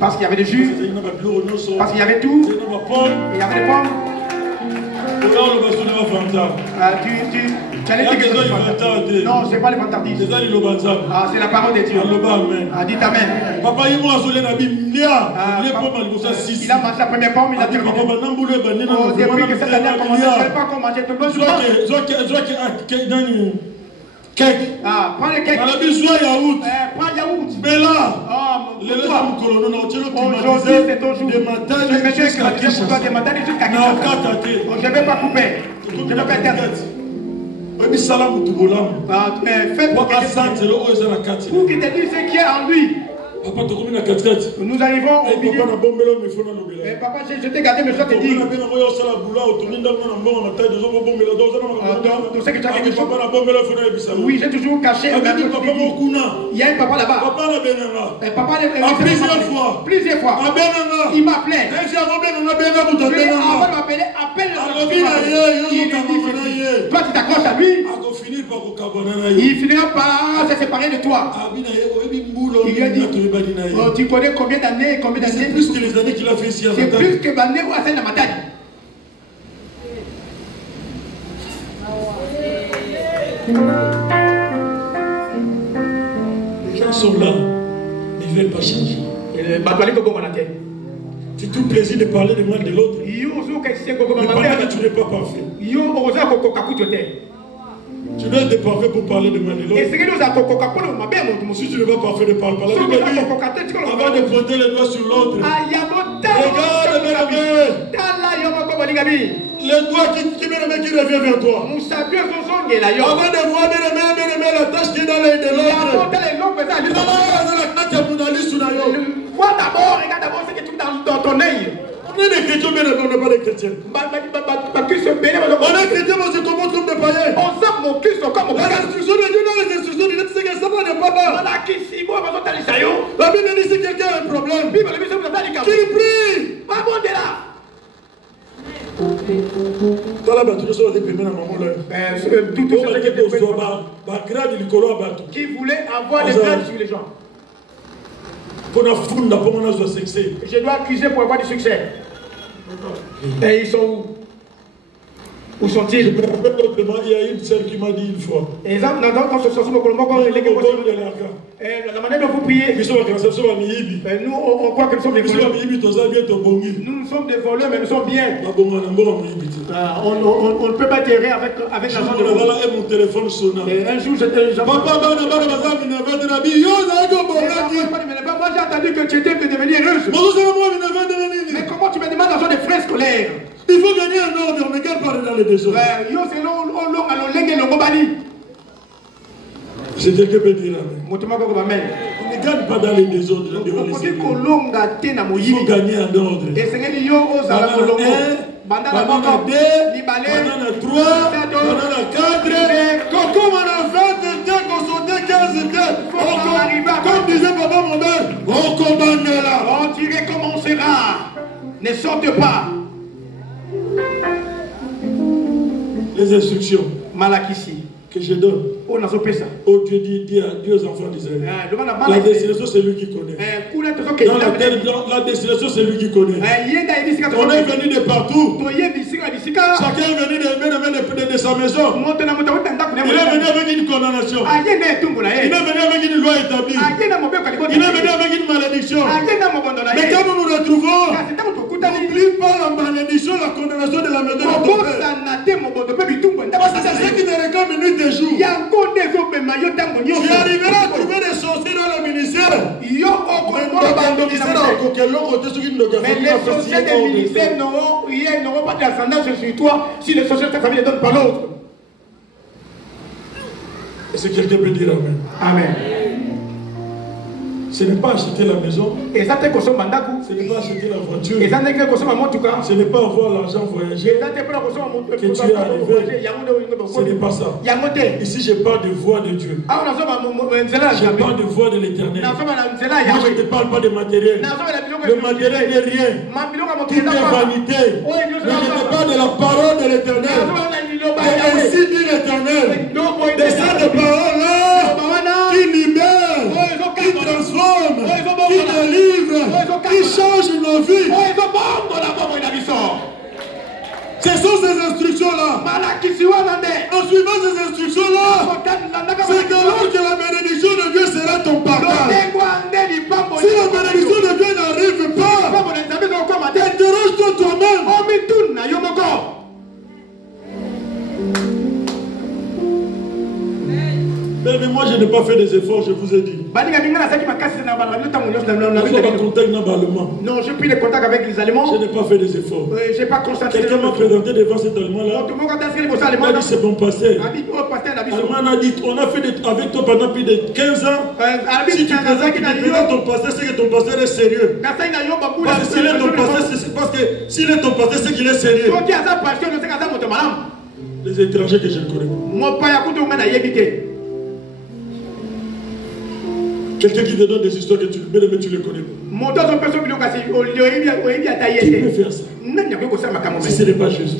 Parce qu'il y avait des jus. Parce qu'il y avait tout. Il y avait des pommes. Tu allais te dire. Non, c'est pas les vantardistes. C'est la parole de Dieu. Dites Amen. Papa, il a mangé la première pomme, il a terminé. Depuis que cette année a commencé, je ne sais pas comment manger. Prends le cake. Prends yaourt. Mais là, aujourd'hui c'est ton jour. Je vais pas couper. Je vais pas interdire. Fais pour qu'il te dise ce qui est en lui. Nous arrivons au milieu. Papa, je t'ai gardé, mais je te dis. Oui, j'ai toujours caché. Il y a un papa là-bas. Papa, plusieurs fois. Il m'appelait. Toi, tu t'accroches à lui. Il finira par se séparer de toi. Il lui a dit, tu connais combien d'années? C'est plus que les années qu'il a fait ici à Matadi. C'est plus que l'année où il a fait la Matadi. Les gens sont là, mais ils ne veulent pas changer. Tu trouves plaisir de parler de mal de l'autre. Mais pendant que tu n'es pas parfait. Tu dois être parfait pour parler de mal de l'autre. Si tu n'es pas parfait, ne parle pas. Avant de pointer les doigts sur l'autre, regarde le doigt qui revient vers toi. Avant de voir la tâche qui est dans l'œil de l'autre. Vois d'abord, regarde d'abord ce que tu as dans ton œil. On est des chrétiens, mais on n'est pas des chrétiens. On est chrétiens, mais on se comporte comme des païens. On s'en moque comme les instructions de Dieu, dans les instructions de Dieu, c'est que ça n'est pas là. La Bible dit si quelqu'un a un problème, qu'il prie. Qui voulait avoir des grades sur les gens. Je dois accuser pour avoir du succès. Et ils sont où? Où sont-ils? Il y a une seule qui m'a dit une fois. La manière dont vous priez, nous on croit que nous sommes des voleurs. Nous sommes des voleurs, mais nous sommes bien. On ne peut pas terrer avec l'argent de voleurs. Et un jour, moi j'ai entendu que tu étais devenu heureuse. Mais comment tu me demandes l'argent des frais scolaires? Il faut gagner un ordre, on ne gagne pas dans les désordres. C'est quelqu'un peut dire amen. On Moto mako amen. ne gagne pas dans les désordres devant les seigneurs. Il faut gagner en ordre. Banana 2, banana 3, banana 4. Comme on a fait, comme disait Papa mon père, on commande là. On dirait commencera. Ne sorte pas. Les instructions. Malakisi. Que je donne. Oh Dieu dit à Dieu aux enfants d'Israël. La destination, c'est lui qui connaît. La destination, c'est lui qui connaît. On est venu de partout. Chacun est venu de sa maison. Il est venu avec une condamnation. Il est venu avec une loi établie. Il est venu avec une malédiction. Mais quand nous nous retrouvons, n'oublie pas la malédiction, la condamnation de la maison de ton père. Parce que c'est ce qui te réclame nuit et jour. Tu arriveras à trouver des sorciers dans le ministère. Mais les sorciers des ministères n'auront pas d'ascendance sur toi si les sorciers de ta famille ne donnent pas l'autre. Est-ce que quelqu'un peut dire amen? Amen. Ce n'est pas acheter la maison. Ce n'est pas acheter la voiture. Ce n'est pas avoir l'argent voyager que tu es arrivé. Ce n'est pas ça. Ici, je parle de voix de Dieu. Je parle de voix de l'Éternel. Moi, je ne te parle pas de matériel. Le matériel n'est rien. Tout est vanité. Mais je te parle de la parole de l'Éternel. Et ainsi dit l'Éternel. De cette parole-là qui libère, qui transforme, qui délivre, qui change nos vies. Ce sont ces instructions-là. En suivant ces instructions-là, c'est que lorsque la bénédiction de Dieu sera ton partage. Si la bénédiction de Dieu n'arrive pas, interroge-toi toi-même. Mais moi, je n'ai pas fait des efforts, je vous ai dit. Non, je pris les contacts avec les Allemands. Je n'ai pas fait des efforts. J'ai pas constaté. Quelqu'un m'a présenté devant cet Allemand-là. Il a dit c'est bon pasteur. L'Allemand a dit on a fait avec toi pendant plus de 15 ans. Si tu présentes ton pasteur, c'est que ton pasteur est sérieux. Parce que s'il est ton pasteur, c'est qu'il est sérieux. Les étrangers que je connais. Quelqu'un qui te donne des histoires que tu le connais. Qui peut faire ça? Si ce n'est pas Jésus.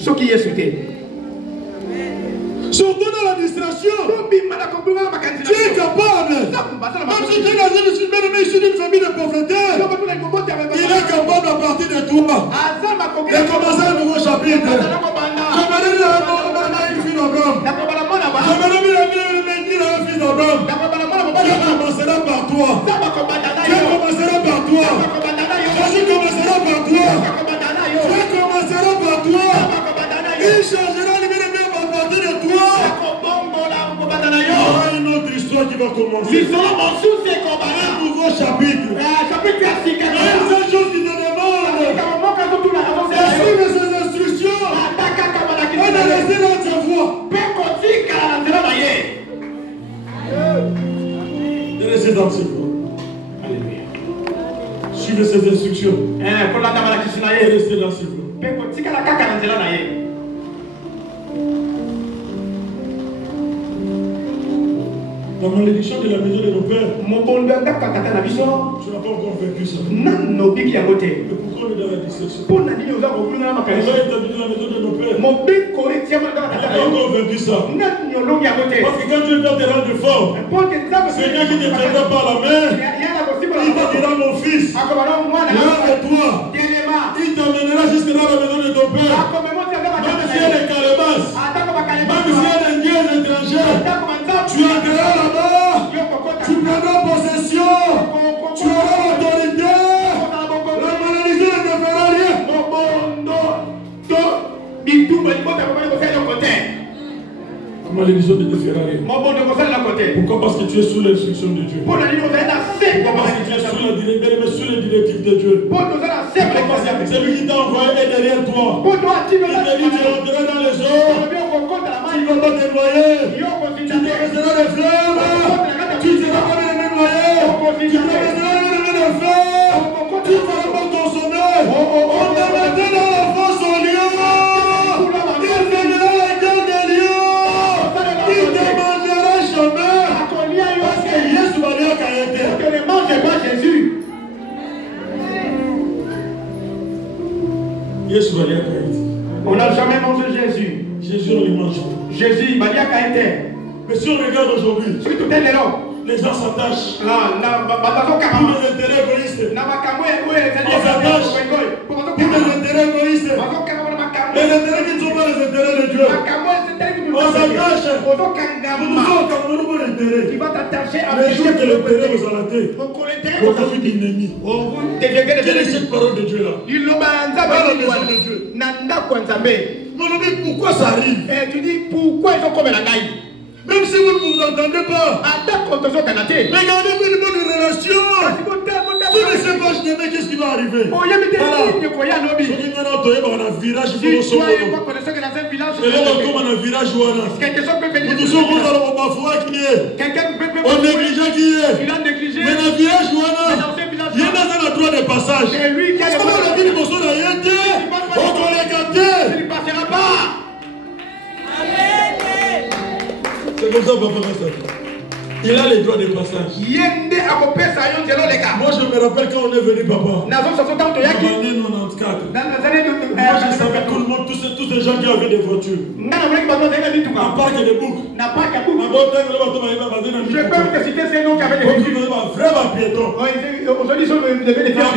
Surtout dans la distraction. Tu es capable. Même si tu es issu d'une famille de pauvreté, il est capable à partir de toi de commencer un nouveau chapitre. Une fille d'Abraham. Dieu commencera par toi. Dieu commencera par toi. Jésus commencera par toi. Dieu commencera par toi. Il changera les bien à partir de toi. Il y aura une autre histoire qui va commencer. Un nouveau chapitre. Une seule chose qui te demande. Suivre ses instructions. Et de rester dans sa voie. De rester dans ses voies. Suivez ses instructions. Et rester dans ses voies. La malédiction de la maison de nos pères. Tu n'as pas encore vécu ça. Mais pourquoi on est dans la discussion? On a établi la maison de nos pères. On n'a pas encore vécu ça. Parce que quand Dieu doit te rendre fort, c'est Dieu qui te tiendra par la main. Il te dira mon fils, lève-toi. Il t'emmènera jusque dans la maison de ton père. Même si elle est calebasses, même si elle est guerre étrangère, tu entreras là-bas, tu prendras possession, tu auras l'autorité. La malédiction ne te fera rien. La malédiction ne te fera rien. Pourquoi? Parce que tu es sous l'instruction de Dieu. Parce que tu es sous les directives de Dieu. C'est lui qui t'a envoyé est derrière toi. Il te dit tu rentreras dans les eaux. Tu ne vas pas te noyer. Tu te resteras les flammes. On n'a jamais mangé Jésus. Jésus, on le mange. Jésus, mais si on regarde aujourd'hui, les gens s'attachent pour les intérêts égoïstes. On s'attache pour les intérêts égoïstes. Les intérêts qui ne sont pas les intérêts de Dieu. On s'attache pour nous intérêts. Tu vas t'attacher à les jours que l'intérêt vous a raté. Vous avez dit ennemi. Quelle est cette parole de Dieu là? Pas la maison de Dieu. Mais pourquoi ça arrive? Tu dis pourquoi ils sont comme la naïve? Même si vous ne vous entendez pas, regardez une bonne relation. Tu ne sais pas, je ne qu'est-ce qui va arriver. On néglige qui est. Mais dans le village, il y en a un droit de passage. Parce qu'on a dit que on ne passera pas. C'est comme ça, papa. Il a les droits de passage. Moi, je me rappelle quand on est venu, papa. Dans l'année 94. Moi, je savais tout le monde, tous ces gens qui avaient des voitures. Un parc de boucs. Je peux te citer ces noms qui avaient des voitures. Vraiment piéton. Aujourd'hui, ils devaient les faire.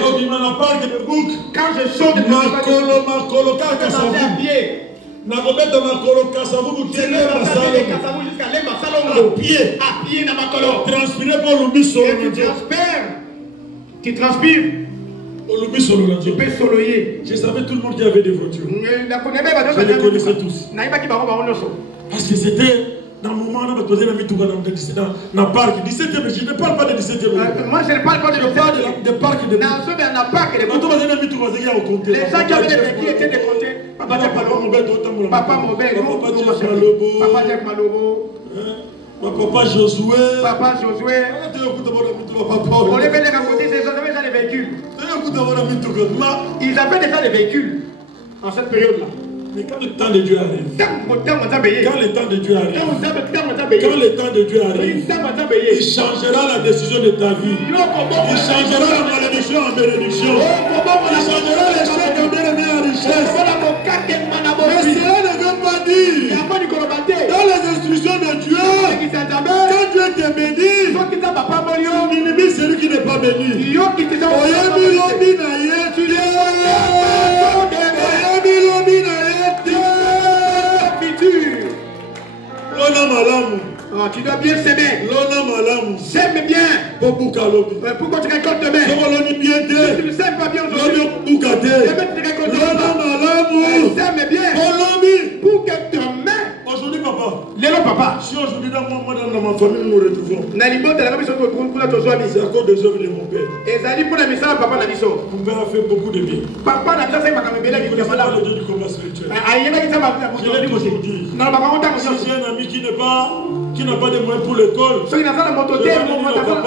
Quand je saute de Makolo, à pied. Nakobeta makolo kasavu mutele masalo à pied na makolo transpirer pour le biso tu transpires tu peux soloyer. Je savais tout le monde qui avait des voitures. Je les connaissais tous parce que c'était dans le moment où on a posé la vie dans le parc 17e, mais je ne parle pas de 17e. Moi je ne parle pas de parc de les gens qui avaient des véhicules étaient décomptés. Papa Jeff Malobo, Papa Jeff Malobo, Papa Josué. On les fait des raconter, ils avaient déjà des véhicules. Ils avaient déjà des véhicules en cette période-là. Mais quand le temps de Dieu arrive, il changera la décision de ta vie. Il changera la malédiction en bénédiction. Il changera l'échec en richesse. Mais cela ne veut pas dire, dans les instructions de Dieu, quand Dieu te bénit, l'ennemi c'est lui qui n'est pas béni. Tu dois bien s'aimer. Sème bien. Pourquoi tu récoltes demain? Si tu ne sèmes pas bien aujourd'hui, demain tu récoltes demain. Sème bien. Pour que demain. Aujourd'hui, papa. Si aujourd'hui, dans ma famille, nous nous retrouvons, c'est à cause des œuvres de mon père. Mon père a fait beaucoup de bien. Papa n'a pas fait le Dieu du combat spirituel. Je l'ai dit aujourd'hui. Si j'ai un ami qui n'a pas de moyens pour l'école, on va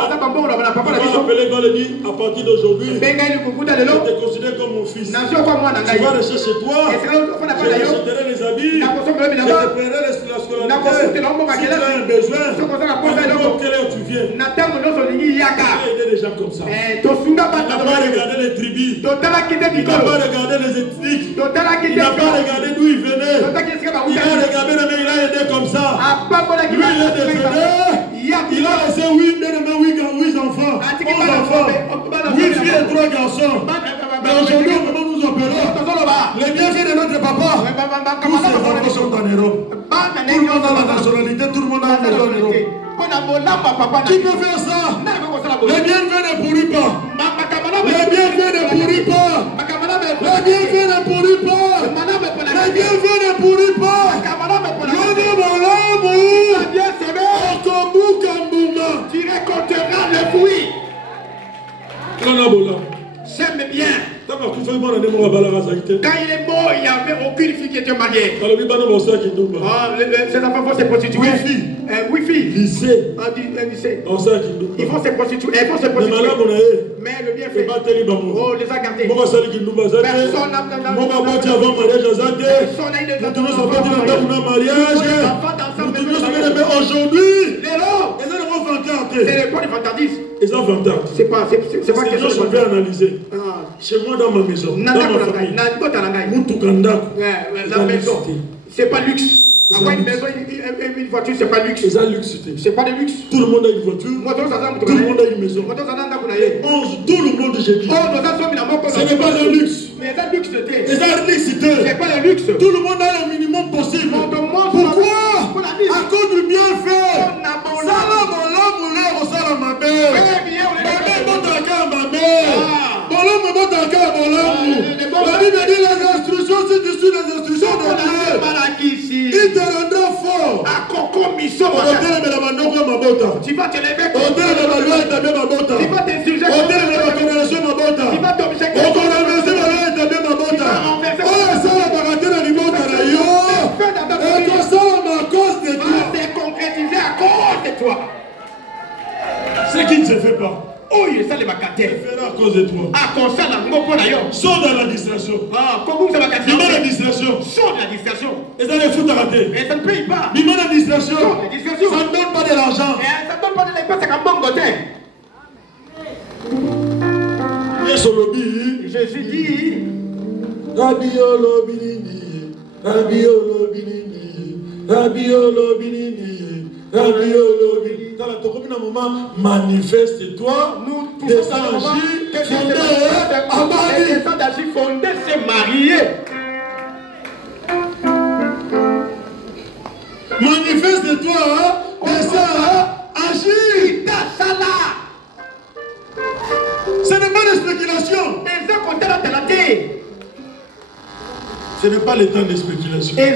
l'appeler, on va lui dire à partir d'aujourd'hui, je te considère comme mon fils. Tu vas rester chez toi, je t'achèterai les habits, je te paierai la scolarité. Si tu as un besoin, n'importe quelle heure tu viens. Il a aidé des gens comme ça. Il n'a pas regardé les tribus, il n'a pas regardé les ethniques, il n'a pas regardé d'où il venait. Il a regardé, il a aidé comme ça. Lui, il est décédé. Il a laissé 8 enfants, 11 enfants, 8 filles et 3 garçons. Mais aujourd'hui, comment nous appelons les bienfaits de notre papa? Tous ces enfants sont en Europe. Tout le monde a la nationalité, tout le monde a une maison en Europe. Qui peut faire ça? Les bienfaits ne pourrissent pas. Les bienfaits ne pourrissent pas. Les bienfaits ne pourrissent pas. Les bienfaits ne pourrissent pas. Tu récolteras le fruit. Sème bien. Quand il est mort, il n'y avait aucune fille qui était mariée. Ces enfants vont se prostituer. Oui, filles. Lycée. Ils vont se prostituer. Mais le bien fait. Oh, les a gardés. Personne n'a aujourd'hui, C'est le point de vantardise. Ils ont vantard. C'est pas quelque chose que je vais analyser. Chez moi, dans ma maison, dans ma famille, la maison, c'est pas luxe. Avoir une maison, une voiture, c'est pas luxe. C'est pas de luxe. Tout le monde a une voiture. Tout le monde a une maison. Tout le monde, j'ai dit. Ce n'est pas le luxe. Mais c'est luxe. C'est pas le luxe. Tout le monde a le minimum possible. Pourquoi? À cause du bienfait. La Bible dit les instructions, si tu suis les instructions de Dieu, il te rendra fort. Tu vas te lever. Tu vas t'insurger. Ce qui ne se fait pas. Oh, il est ça les vacances. Fera à cause de toi. Ah, comme ça, la ngoko d'ailleurs. Sors de la distraction. Ah, comment ça va casser? Dis-moi la distraction. Sors de la distraction. Et ça les fout à rater. Et ça ne paye pas. Dis-moi la distraction. Sors de la distraction. Ça ne donne pas de l'argent. Ça ne donne pas de l'argent, c'est un bon côté. Jésus dit. Rabiolo binini. Rabiolo binini. Rabiolo binini. Rabiolo binini. Dans la tocomine, un moment, manifeste-toi. Nous, descends d'agir, fondé, descends d'agir, fondé, c'est marié. Manifeste-toi, descends, agis. Ce n'est pas de spéculation. Ce n'est pas le temps de spéculation. C'est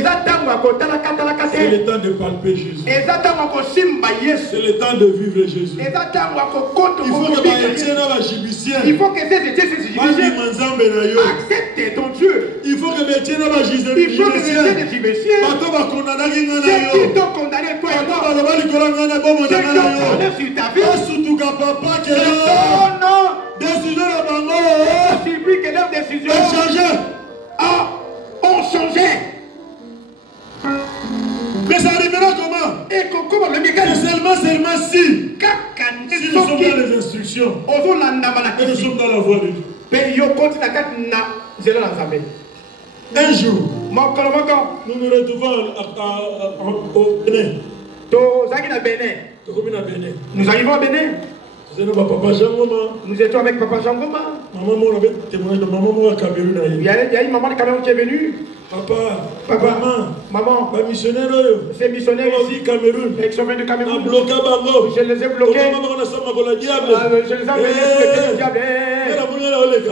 le temps de palper Jésus. C'est le temps de vivre Jésus. Il faut que il faut que accepte ton Dieu. Il faut que les qui t'ont condamné toi et moi. Sur ta vie. Je supplie que leur décision ont changé. Mais ça arrivera comment? Et comment le mécanisme? Seulement si nous sommes dans les instructions et nous sommes dans la voie de Dieu. Un jour, nous nous retrouvons au Bénin. Nous arrivons à Bénin. Nous étions avec Papa Jean Goma. Il y a une maman de Cameroun qui est venue. Papa, maman, ces missionnaires ici, Cameroun, ils sont venus de Cameroun. Je les ai bloqués. Je les ai amenés le diable.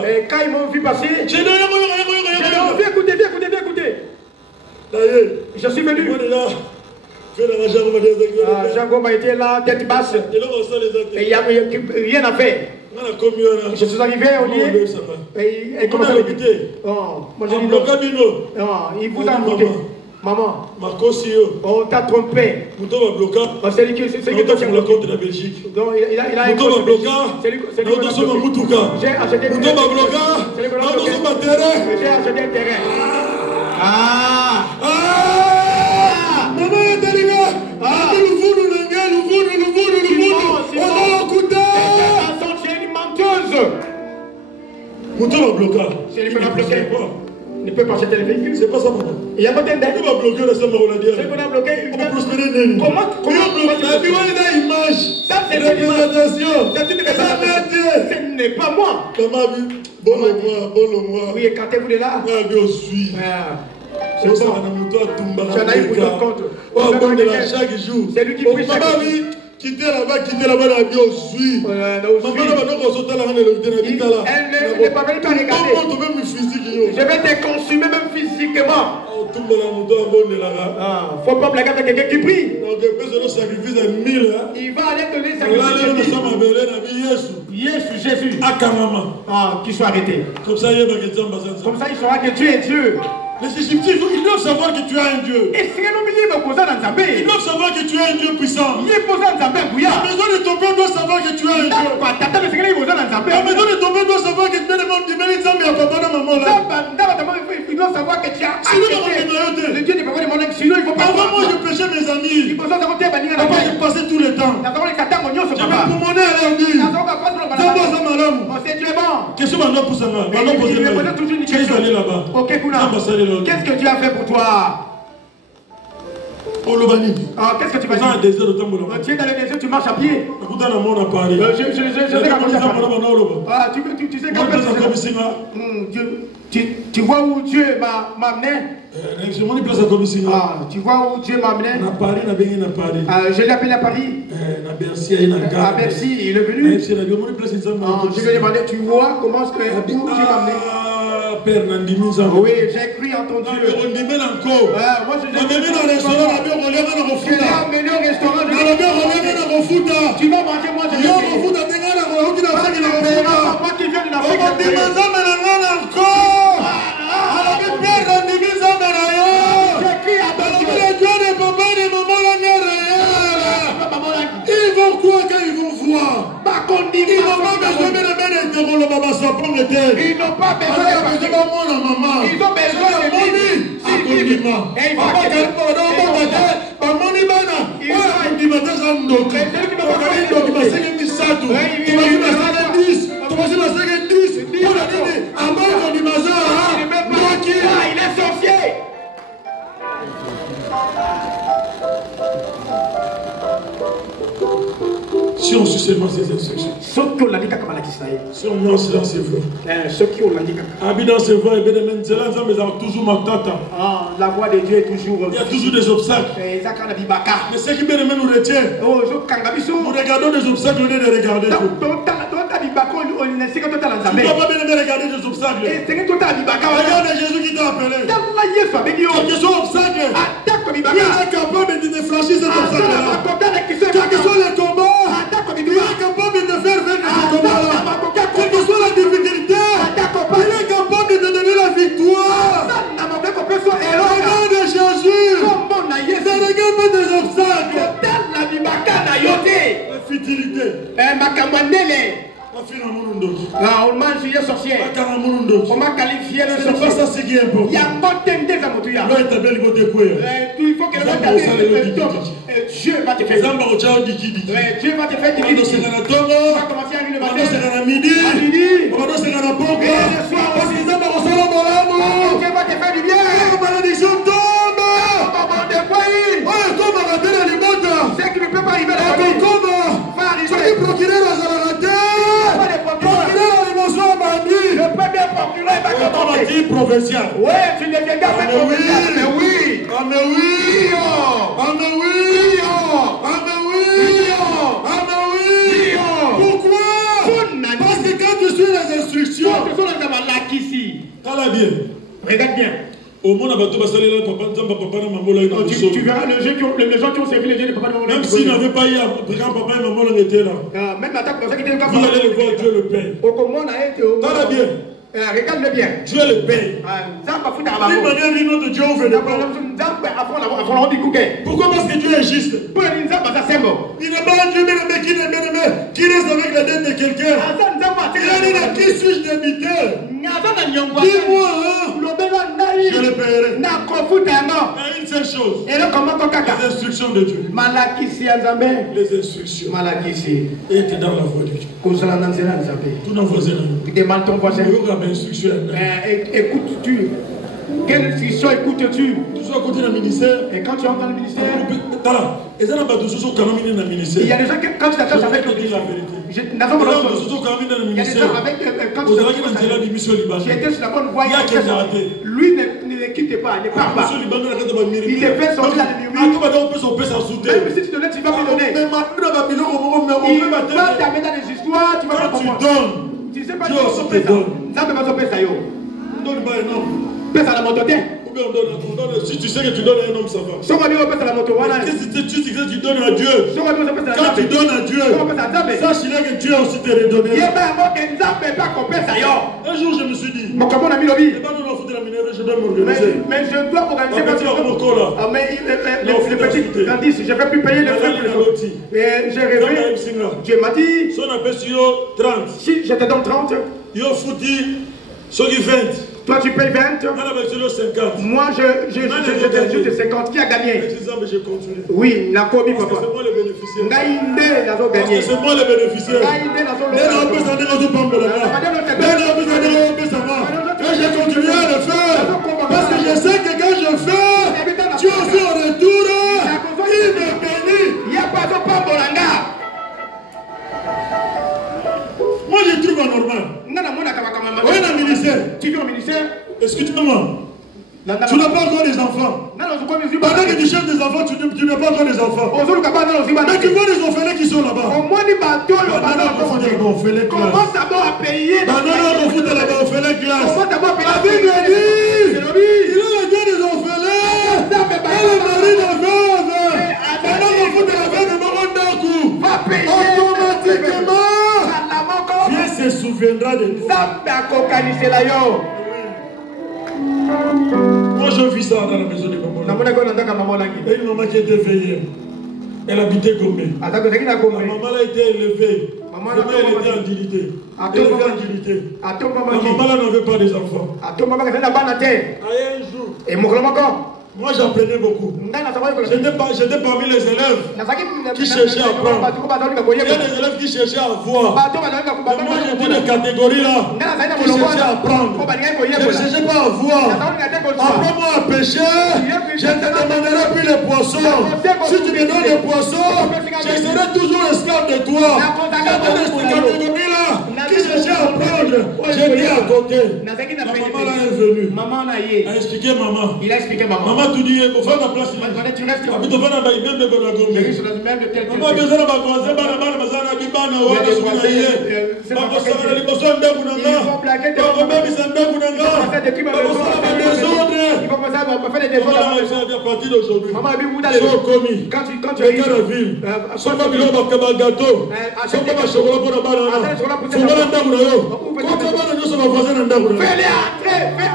Et quand ils m'ont vu passer, j'ai dit, viens écouter. Je suis venu. Jean Goma était là, tête basse. Et il n'y avait rien à faire. Je suis arrivé au lieu. Et il commence à m'écouter. Moi j'ai dit non. Il vous a bloqué. Maman, on t'a trompé. C'est lui qui t'a bloqué de la Belgique. Il a un compte. J'ai acheté un terrain. Il ne peut pas acheter les véhicules. C'est pas ça, maman. Il y a pas d'intérêt. Il va bloquer la somme de la c'est qu'on a bloqué. On va prospérer. Comment la image. Ça, c'est une représentation. C'est une représentation. Ce n'est pas moi. Comment bon le moi. Oui, écartez-vous de là. Je suis. C'est ça, tu en as eu pour ton compte. Chaque jour. C'est lui qui prie chaque jour. Quittez là-bas, la vie au suit. Elle n'est pas venue à regarder. Je vais te consumer même physiquement. Faut pas blaguer avec quelqu'un qui prie. Il va aller donner sacrifice. Jésus. Qu'il soit arrêté. Comme ça, il saura que tu es Dieu. Les Égyptiens, ils doivent savoir que tu es un Dieu. Ils doivent savoir que tu es un Dieu puissant. La maison de ton père doit savoir que tu es un Dieu. La maison de ton père doit savoir que tu es le monde du mérite sans mais papa dans maman là. Il doit savoir que tu as le Dieu n'est pas vraiment sinon il faut pas. Avant moi je péchais mes amis. Papa je passais tout le temps. papa. Pour mon aller dire. C'est Dieu bon. Question maintenant pour ça. Maintenant poser toujours une question. là-bas. Ok, Kuna. Qu'est-ce que Dieu a fait pour toi? Qu'est-ce que tu vas dire? Tu es dans le désert, tu marches à pied. Tu vois où Dieu m'a amené? Tu vois où Dieu m'a amené? Je l'ai appelé à Paris. À Bercy, il est venu. Je lui ai demandé, tu vois comment est-ce que Dieu m'a amené? Père, oui, j'ai cru en ton Dieu. Moi, je l'ai amené au restaurant. Tu vas manger, moi, je vais moi qui viens de l'Afrique. Ils vont croire qu'ils vont voir. Ils n'ont pas besoin de ils n'ont pas besoin de ils ont il est sorcier. Si on suit seulement ces instructions, si on met en silence ses voix, habite dans ses voix et toujours ma tata. La voix de Dieu est toujours. Il y a toujours des obstacles. Mais ce qui nous retient, nous regardons des obstacles au lieu de regarder Dieu. Tu ne dois pas bien regarder des obstacles. Regarde Jésus qui t'a appelé. Quel que soit l'obstacle, il est capable de défranchir cet obstacle-là. Quel que soit le combat, il est capable de faire venir ce combat-là. Quelle que soit la difficulté, il est capable de te donner la victoire. Regarde Jésus. Ne regarde pas des obstacles. La futilité. On mange les sorciers. On m'a qualifié le sorcier. C'est pas ça qui est important. Il y a un bon thème des amoutouillas. Il faut que le Dieu va te faire. Dieu va te faire. Tu vas commencer à lui le matin. Midi. Et le soir. Dieu va te faire du bien. Malédiction tombe. Ce qui ne peut pas arriver à la famille va arriver. Le premier procureur va te tomber. Provincial. Oui, tu ne deviens pas provincial. Mais oui. Ah mais oui. Ah mais oui. Ah mais oui. Ah mais oui. Pourquoi? Parce que quand tu suis les instructions, bien. Regarde bien. Au monde, tu verras les gens qui ont servi les dieux de papa de maman. Même s'il n'avait pas eu quand papa et maman étaient là. Même la table comme ça qui était le vous allez voir Dieu le Père. Regarde bien. Regarde-le bien. Dieu le Père. D'une manière ou d'une autre, Dieu ouvre les portes. Pourquoi? Parce que Dieu est juste. Il n'est pas un Dieu qui reste avec la dette de quelqu'un. Il a dit qui suis-je débiteur? Dis-moi, je le paierai. Mais une seule chose. Les instructions de Dieu. Les instructions. Et que dans la voie de Dieu. Tout nos voisins. Demande ton voisin. Écoutes-tu? Quelle instruction écoutes-tu? Tu sois à côté d'un ministère. Et quand tu entres dans le ministère, il y a des gens qui, quand tu t'attaches avec le ministère, il y a des gens avec quand tu j'étais sur la bonne voie, lui ne quitte pas, ne part pas. Il les fait sortir la nuit. Même si tu te donnes, tu vas me donner. Il va t'amener dans des histoires, tu vas pas comprendre. Tu sais pas si tu vas sauver ça. Ça ne va pas sauver ça. Pèse à la moto. Si tu sais que tu donnes à un homme, ça va. Si tu donnes à Dieu, quand tu donnes à Dieu, sache que Dieu aussi te redonné. Un jour, je me suis dit, je dois m'organiser. Mais je dois organiser les petits grandissent. Je ne vais plus payer les frais. Et j'ai rêvé. Dieu m'a dit, si je te donne 30, yo fouti, ceux qui 20. Toi, tu payes 20. Moi, j'ajoute 50. Qui a gagné? Oui, la commis, papa. C'est moi le bénéficiaire. Parce que c'est moi le bénéficiaire. Et je continue à le faire. Parce que je sais que quand je fais, tu aussi au retour, il me bénit. Il n'y a pas de pambolanga. Moi, je trouve anormal. Oui, le ministère. Tu viens au ministère? Excuse-moi. Tu n'as pas encore des enfants. Pendant que tu cherches des enfants, tu n'as pas encore des enfants. Mais tu vois les orphelins qui sont là-bas. Commence d'abord à payer. Il a le Dieu des orphelins. Et le mari de veuve. Pendant qu'on fout de la veuve, va payer. Automatiquement, Dieu se souviendra de nous. Moi, je vis ça dans la maison de maman. Et une maman qui était veillée. Elle habitait Gombe. Ma maman a été élevée. Elle était en dignité. Élevée en dignité. Ma maman n'avait pas des enfants. Un jour. Moi j'apprenais beaucoup. J'étais parmi les élèves qui cherchaient à apprendre. Il y a des élèves qui cherchaient à voir. Mais moi j'étais de catégorie là qui cherchaient à apprendre. Je ne cherchais pas à voir. Apprends-moi à pêcher. Je te demanderai plus les poissons. Si tu me donnes des poissons, je serai toujours esclave de toi. Il y a des catégories là qui cherchaient à apprendre. J'étais à côté. La maman là est venue. Il a expliqué maman. Maman tu dis, il faut faire la place. Tu restes. Tu restes. Tu vas dans même de Bonago. Maman a besoin de ma voisine. Quand tu es dans la ville, fais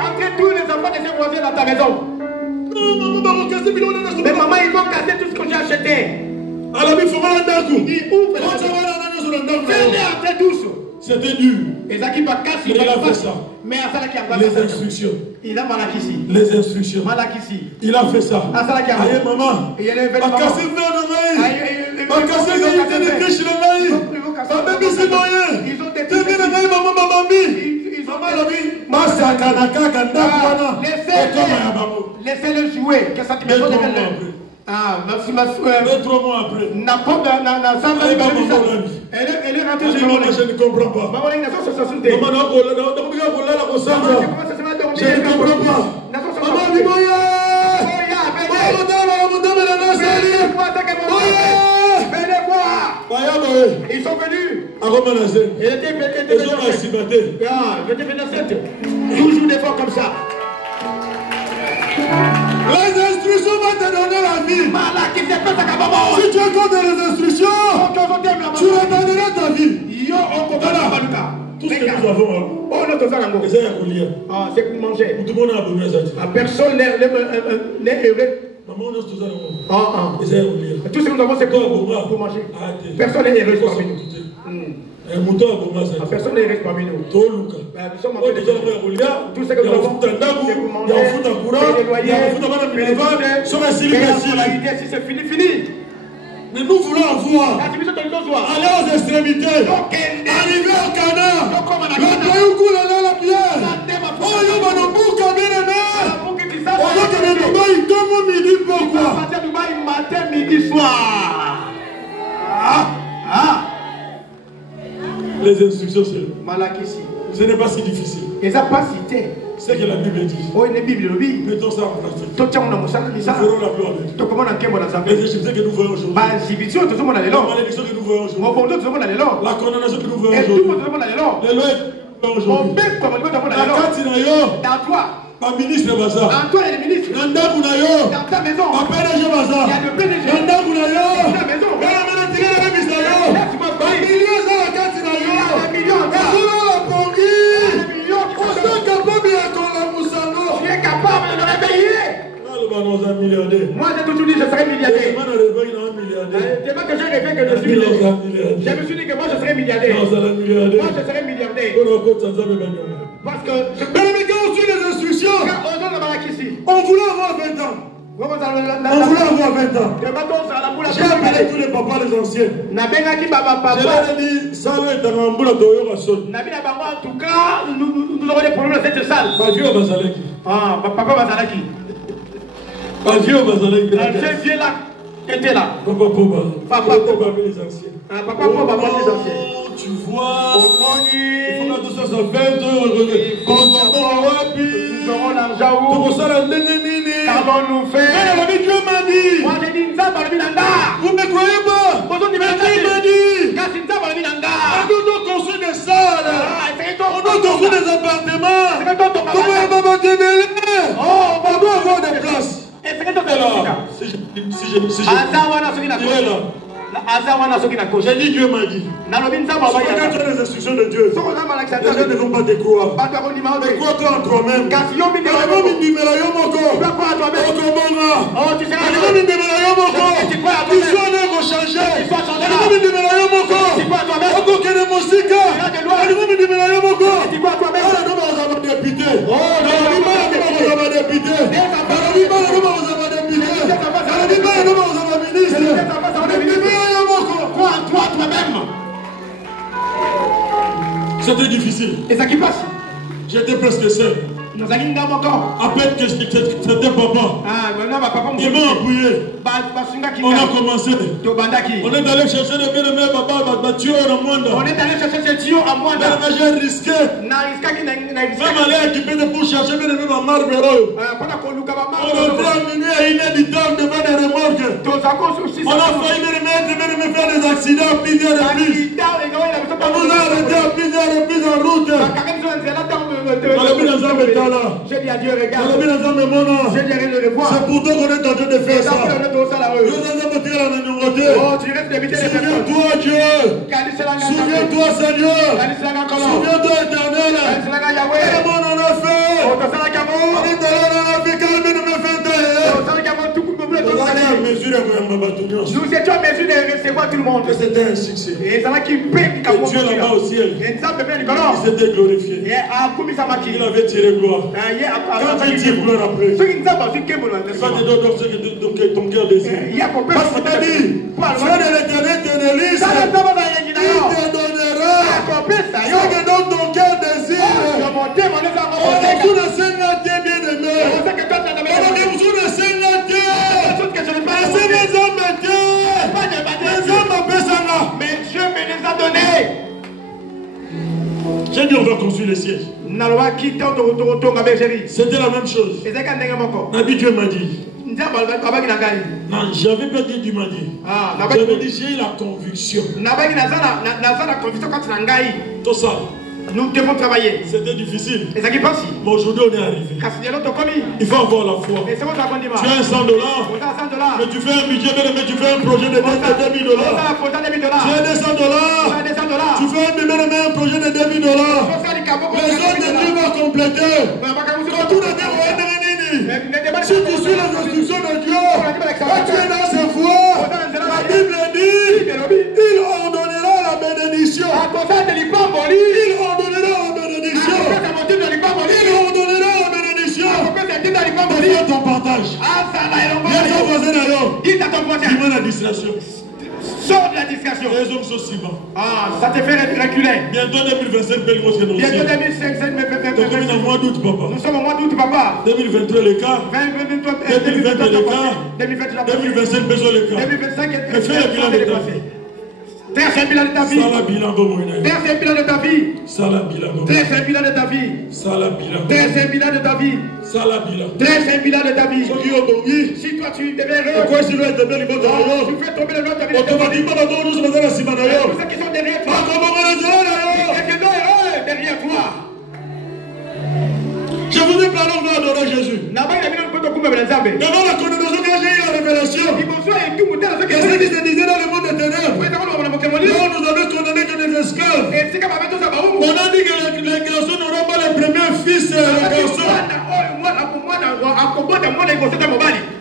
entrer tous les enfants de ces voisins dans ta maison. Mais maman, ils vont casser tout ce que j'ai acheté. Il ouvre la douce. C'était dur. Mais il a fait ça. Mais les instructions. Il a malakisi. Les instructions. Malakisi. Il a fait ça. Aïe maman. Il a cassé le verre de maïs. Il a cassé le riche le maïs. Ils ont détruit maman mamie. Laissez-le jouer. Qu'est-ce que tu me dis? Ah, merci, 3 mois après. Elle est rentrée chez moi. Je ne comprends pas. Maman, il n'a pas ce souté. Maman, je ne comprends pas. Ils sont venus. Toujours des fois comme ça. Les instructions vont te donner la vie. Si tu accordes les instructions, tu redonneras ta vie. Tout ce que nous avons, c'est pour manger. Personne n'est heureux. Tout ce que nous avons, c'est pour manger. Personne n'est heureux parmi nous. Personne n'est heureux parmi nous. Nous sommes en train de tout ce que nous avons, c'est pour manger. Si c'est fini, fini. Mais nous voulons avoir. Aller aux extrémités. Arriver au Canada. Le pays où coule la pierre. Oh, il y a mon bouc à bien aimé. On va que le Dubaï tombe midi. Pourquoi? À Dubaï matin, midi, soir. Les instructions, c'est Malakisi. Ce n'est pas si difficile. Et ça pas cité. C'est que la Bible dit. Oh, il y a une Bible. Mettons ça en pratique. Nous ferons la gloire de Dieu. Les Égyptiens que nous voyons aujourd'hui. La malédiction que nous voyons aujourd'hui. La condamnation que nous voyons aujourd'hui. Les lois que nous voyons aujourd'hui. La carte dans toi. Ma ministre Baza. Antoine est le ministre. Nanda Gounayo. Dans ta maison. Ma PDG Baza. Il y a le PDG. Nanda Gounayo. Dans ta maison. Mais la ménétique est la mise d'ailleurs. Millions à la carte d'ailleurs. Des millions. Sur la Pongi. Des millions. On est capable de la Moussano. Tu es capable de le réveiller. Moi j'ai toujours dit que je serais milliardaire. C'est pas que j'ai rêvé que je suis milliardaire. Je me suis dit que moi je serais milliardaire. Moi je serais milliardaire. Parce que mais les gars, on suit les On voulait avoir 20 ans. J'ai appelé tous les papas, les anciens. Je leur ai dit, ça va être un boulot de Yoga Son. En tout cas, nous aurons des problèmes dans cette salle. Pas vieux Bazaleki. Ah, papa Bazalaki. Pas vieux Bazaleki. Ce vieux là était là. Papa Poba. Papa Poba avec les anciens. Papa Poba avec les anciens. Tu vois, il faut que tout ça soit fait. Quand on va wapi. Nous aurons l'argent où? Pour ça, la nénénini. Qu'avons-nous fait? Dieu m'a dit. Moi j'ai dit Nzamba le Minanda. Vous ne croyez pas? Dieu m'a dit. Kasi Nzamba le Minanda. On doit construire des salles. On doit construire des appartements. Comment on va démêler? On doit avoir des places. J'ai dit Dieu m'a dit. Quand tu as les instructions de Dieu, les gens ne vont pas te croire. Crois-toi en toi-même. Tu c'était difficile. Et ça qui passe. J'étais presque seul. Nous allons dans mon corps. À peine que c'était papa. Ah, maintenant, papa Il m'a appuyé. On a commencé. On est allé chercher le bien-aimé papa, Mathieu en Mwanda. On est allé chercher ce tuyau en Mwanda. Mais j'ai risqué. Même aller équiper pour chercher bien-aimé ma marbre. On a fait à minuit à 1h du temps devant les remorques. On a failli bien-aimé faire des accidents à plusieurs reprises. On nous a arrêtés à plusieurs reprises en route. J'ai dit à Dieu, regarde. J'ai dit rien de le voir. c'est pour toi qu'on est en train de faire ça. Souviens-toi Dieu. Souviens-toi Seigneur. Souviens-toi éternel. Comment on en a fait? On est allé en Afrique, on a fait nous étions en mesure de recevoir tout le monde. C'était un succès. Et ça va qui paie. Et Dieu là-bas au ciel, il s'était glorifié. Il avait tiré gloire. Quand il tire gloire après, ça te donne ce que ton cœur désire. Parce qu'il t'a dit, fais de l'éternel ton hélice, il te donnera ce que dans ton cœur désire. On a besoin de Seigneur bien-aimé. On a besoin de Seigneur Dieu. C'est les hommes de Dieu. Les hommes appellent ça là. Mais Dieu me les a donnés. J'ai dit on va construire le siège. C'était la même chose. Nabi Dieu m'a dit. Non, j'avais pas dit Dieu m'a dit. J'avais dit j'ai la conviction. Tout ça. Nous devons travailler. C'était difficile. Et ça qui passe. Mais aujourd'hui on est arrivé. Il faut avoir la foi. Tu as $100. Mais tu fais un budget, mais tu fais un projet de $2 000. Tu as $200. Tu fais un projet de $2 000. Les autres de Dieu vont compléter. Quand tout le monde si tu suis les instructions de Dieu, quand tu es dans ses voies, la Bible dit, il ordonnera la bénédiction. Il ordonnera la bénédiction. Il ordonnera la bénédiction. Fais ton partage. Viens ton voisin d'ailleurs. Dis-moi la distraction. Sors de la discussion. Les hommes sont si bas. Ça te fait reculer. Bientôt 2025, bientôt 2025, au mois d'août, papa. Nous sommes au mois d'août, papa. 2023, le cas. 2024, le cas. 2025, besoin le cas. 2025, mais fais le bilan de ta vie. Dresse un bilan de ta vie. Dresse un bilan de ta vie. Dresse un bilan de ta vie. Dresse un bilan de ta vie. Dresse un bilan de ta vie. Si toi tu deviens heureux, tu fais tomber le nom de ta vie. Automatiquement, nous sommes dans la semaine. Ceux qui sont derrière toi. Quelqu'un heureux derrière toi. Je vous ai parlé, on va adorer Jésus. Devant la condamnation, quand j'ai eu la révélation, qu'est-ce qui se disait dans le monde des ténèbres? Là, nous avons condamné que des esclaves. On a dit que les garçons n'auront pas les premiers fils. Les garçons.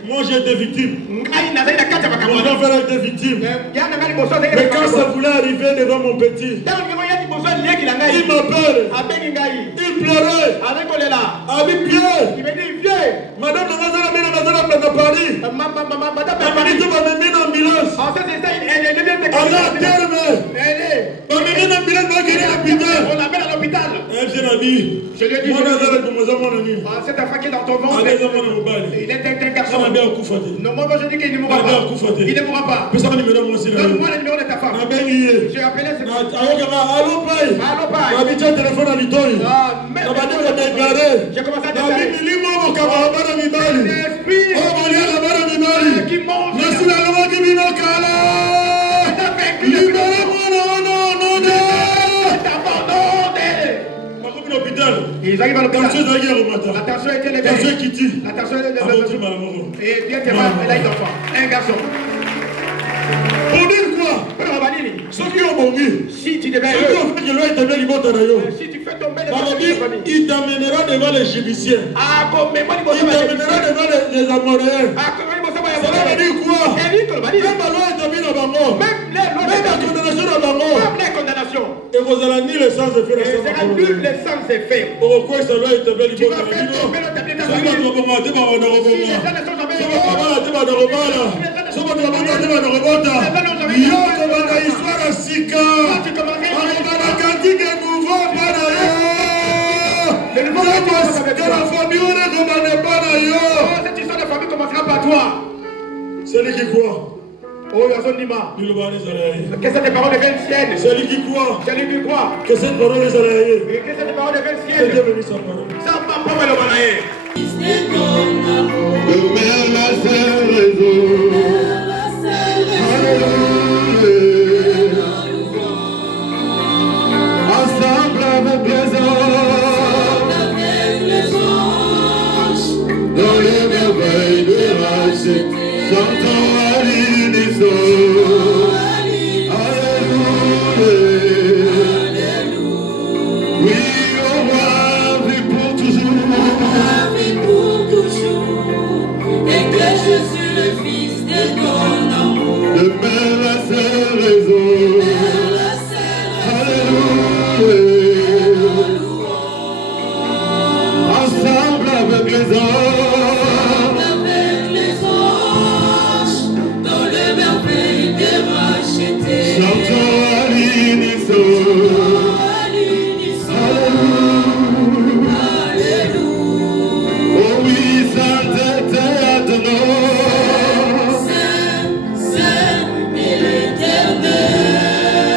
Moi, j'ai été victime. Mon frère a été victime. Mais quand ça voulait arriver devant mon petit, il m'appelle. Il pleurait. Avec pied. Madame Paris. dit, cet enfant qui est dans ton ventre, il est un garçon. Non, moi je dis qu'il ne mourra pas. Il ne mourra pas. Donne-moi le numéro de ta femme. J'ai appelé cette femme. Allô, Pai. J'ai commencé à déclarer. Qui mange. Ils arrivent à l'hôpital. La tension était levée. La tension était levée. Et bien que elle a un enfant. Un garçon. Pour dire quoi? Ceux qui ont bongi. Si tu devais. Si tu fais tomber les familles. Il t'amènera devant les judiciaires. Il t'amènera devant les amoréens. Ça veut dire quoi? Même la loi est établie dans la mort. Même la condamnation dans la mort. Même les condamnations. Et vous allez nier les sans effets. Et sera nul les sans effets. Pourquoi ça doit être établi? Tu vas faire tomber le tableau de ta famille. Si les gens ne cette histoire de famille commencera par toi. C'est lui qui croit. Oh, il y a son nima. Que cette parole devienne sienne. C'est lui qui croit. C'est lui qui croit. Que cette parole est salariée. Et que cette parole devienne sienne. C'est devenu sa parole. Ça va pas le balayer. Ensemble avec les anges, dans les merveilles de Rachel, chantons à l'unisson. Alléluia. Oui, on va vivre pour toujours. Et que je suis le fils de ton amour. De même la seule raison. Ensemble avec les anges, dans le merveille des rachetés. chantons à l'unisson. Alléluia. Oh oui, sainteté à ton nom. Saint, Saint et l'Éternel.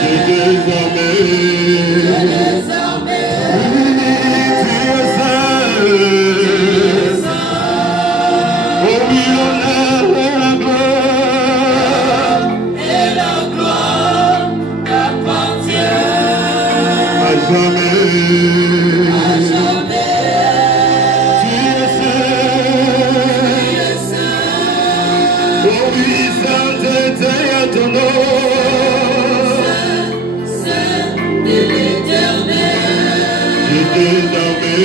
Et désormais, tu es saint. Oh oui, l'honneur et la gloire. Et la gloire t'appartient À jamais. à jamais. Tu es saint. Oh oui, sainteté à ton nom. Saint et l'Éternel. Et désormais,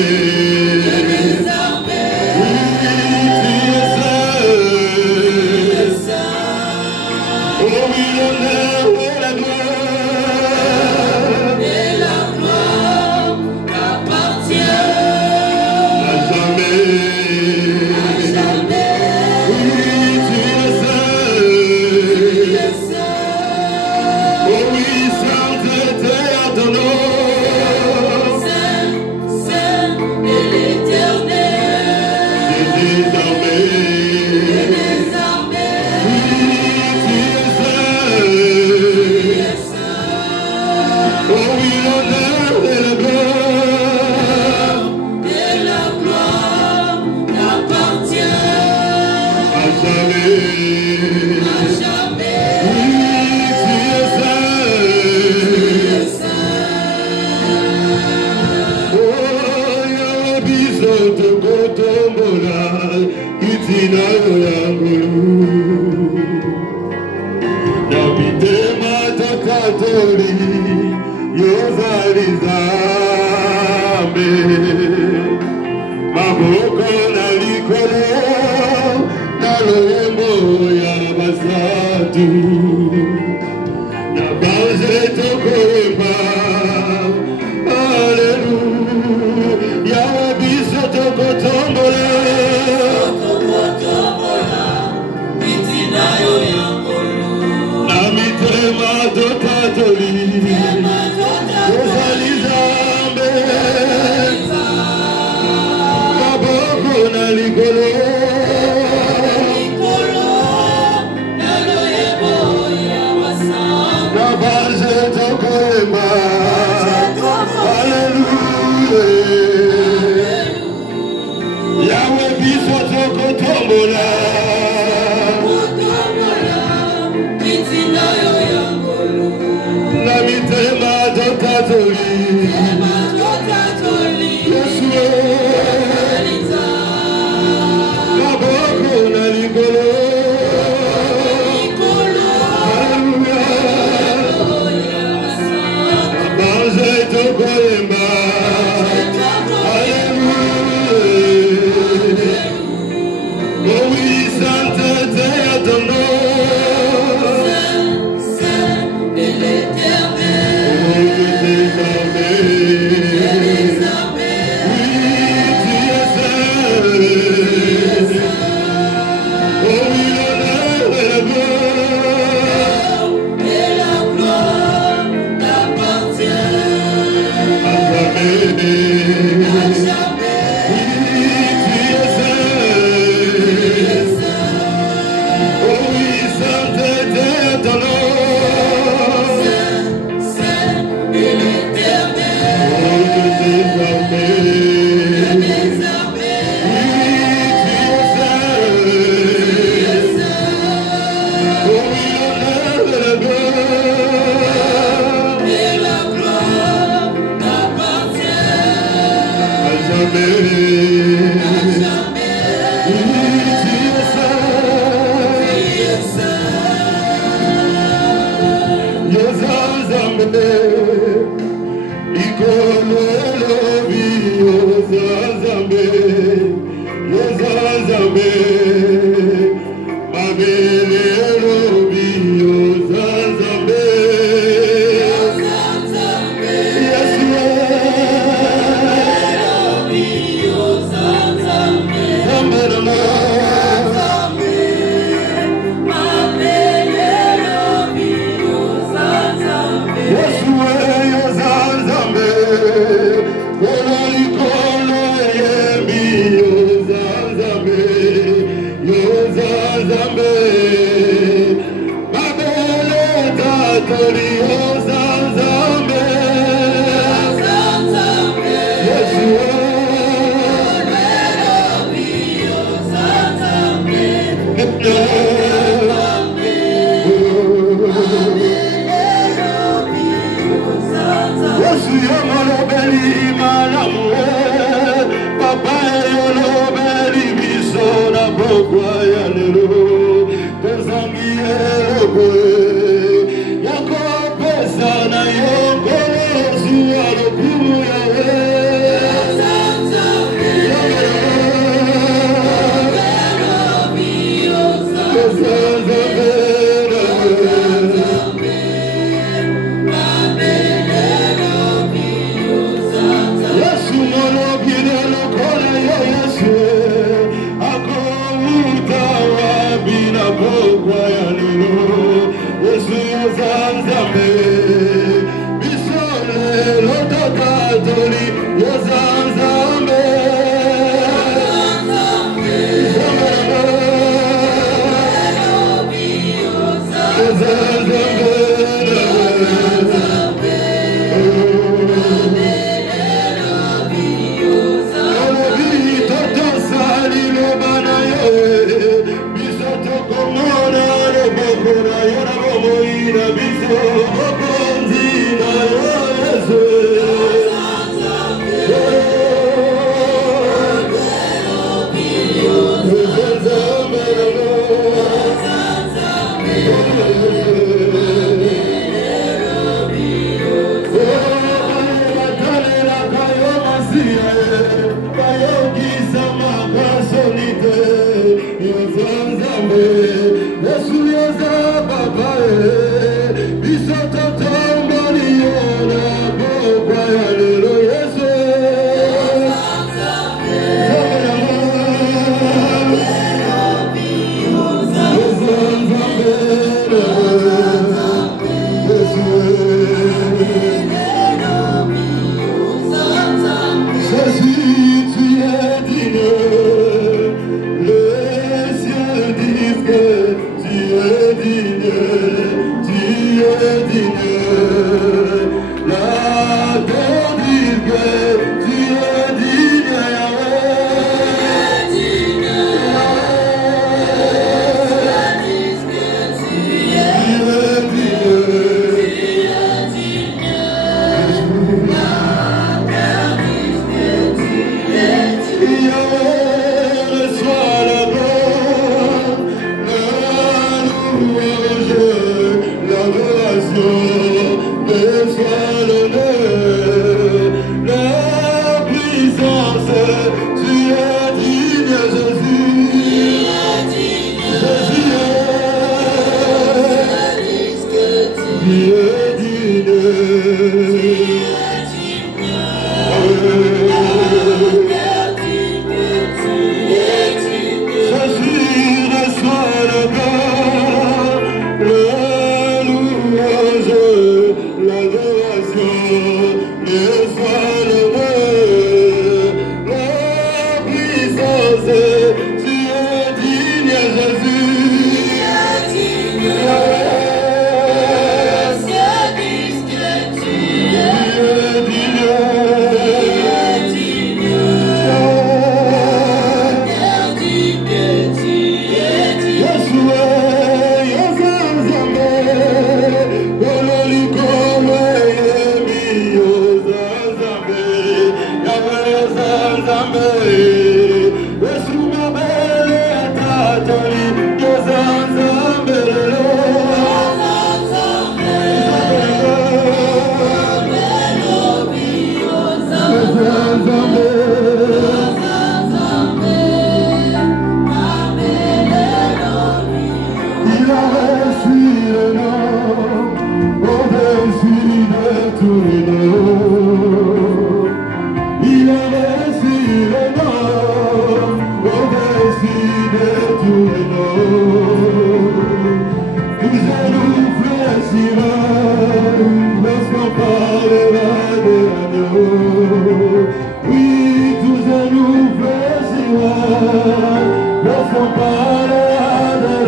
oh oui, l'honneur et la gloire. Et la gloire t'appartient À jamais. à jamais. Oui, tu es saint. Oh oui, sainteté à ton nom. Saint, Saint et l'Éternel. Et désormais, tu es saint. Oh oui, l'honneur et la gloire. Et la gloire t'appartient À jamais. à jamais. Oui, tu es saint. Oh, Yahweh, bisoto kotombola, itina yangulu. Nabite matakatori, yozali zambe. Maboko na likolo, na loyembo ya basatu. Na banze tokoyeba, Alléluia. Yahweh biso tokotombola. Na mitema totatoli, ozali zambe. Yes, Lorsqu'on parlera des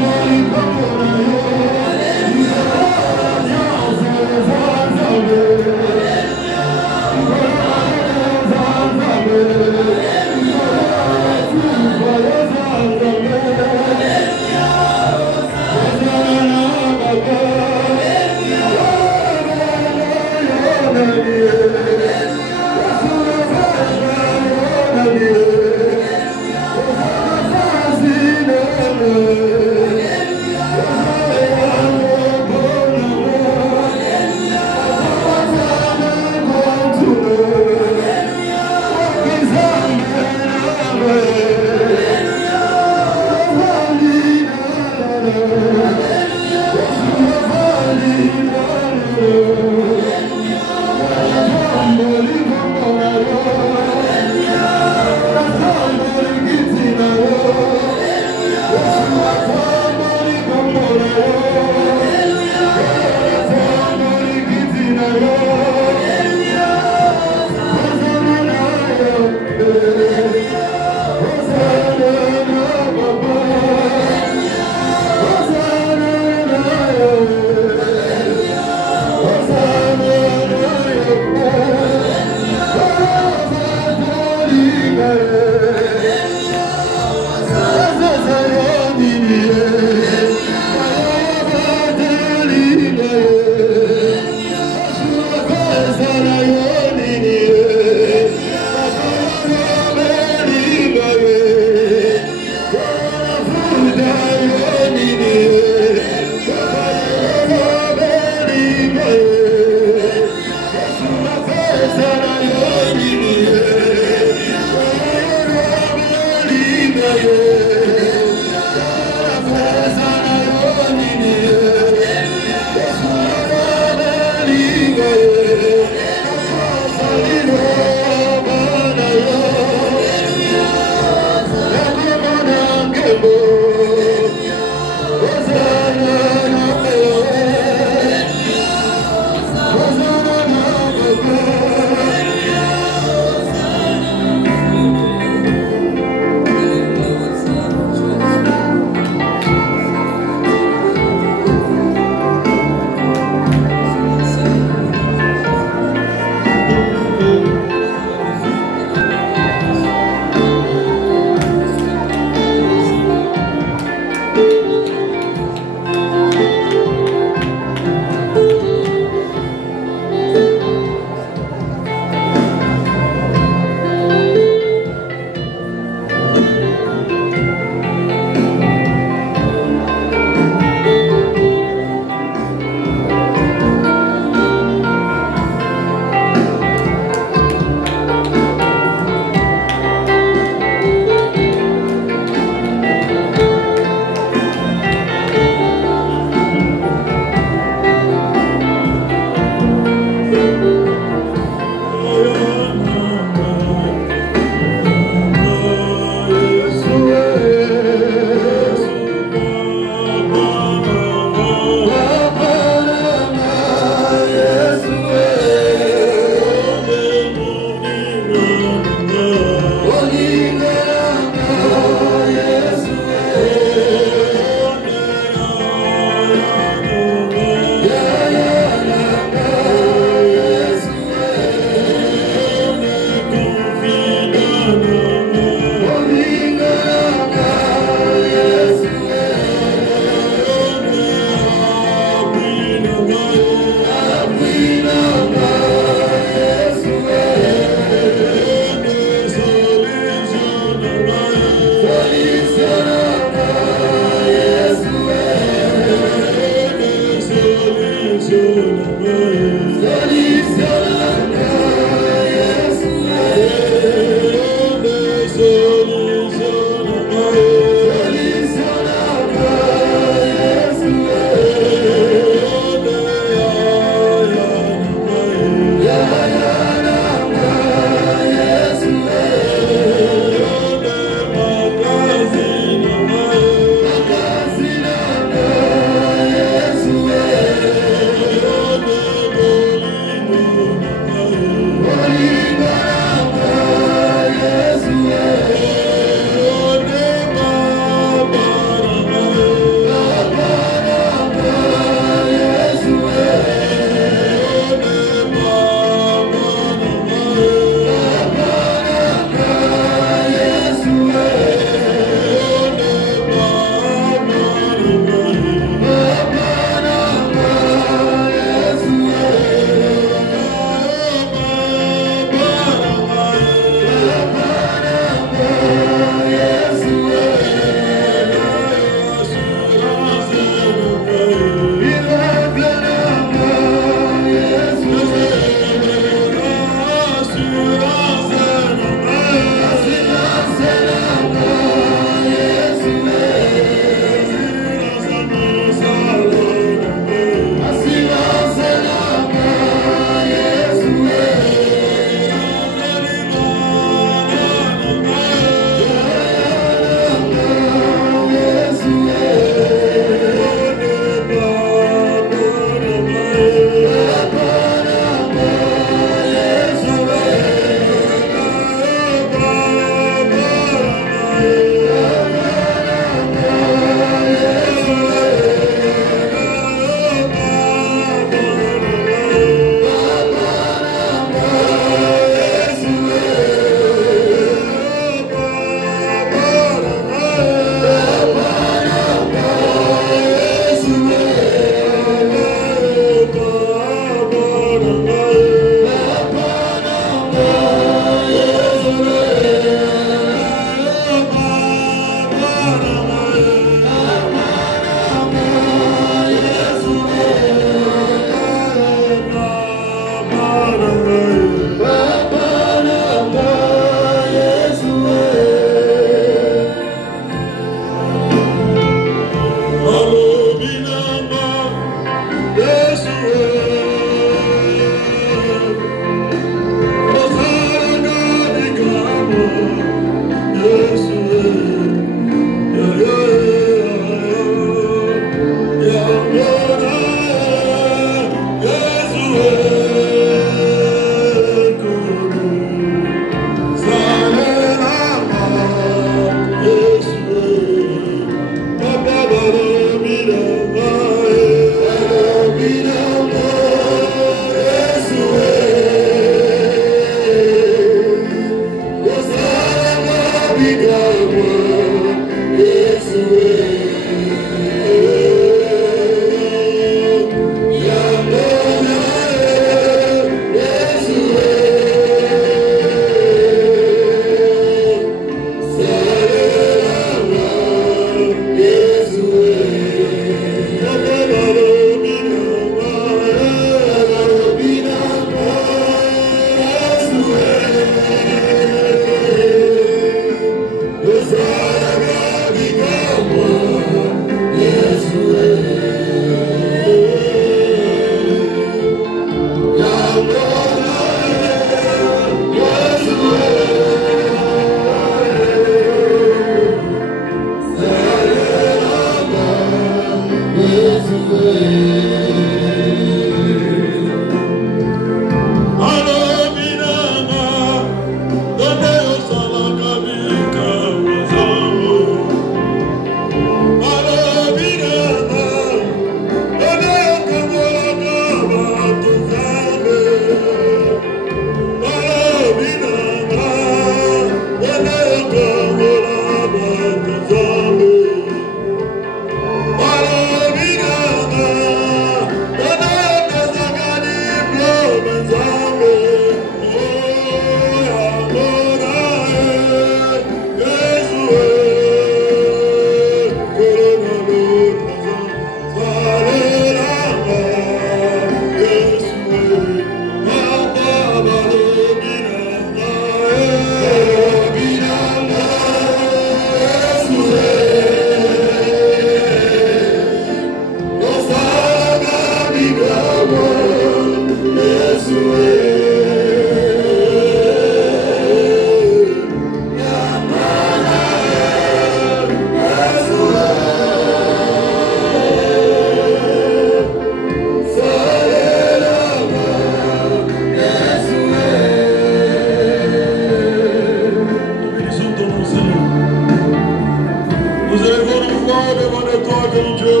une fois devant toi, grand Dieu.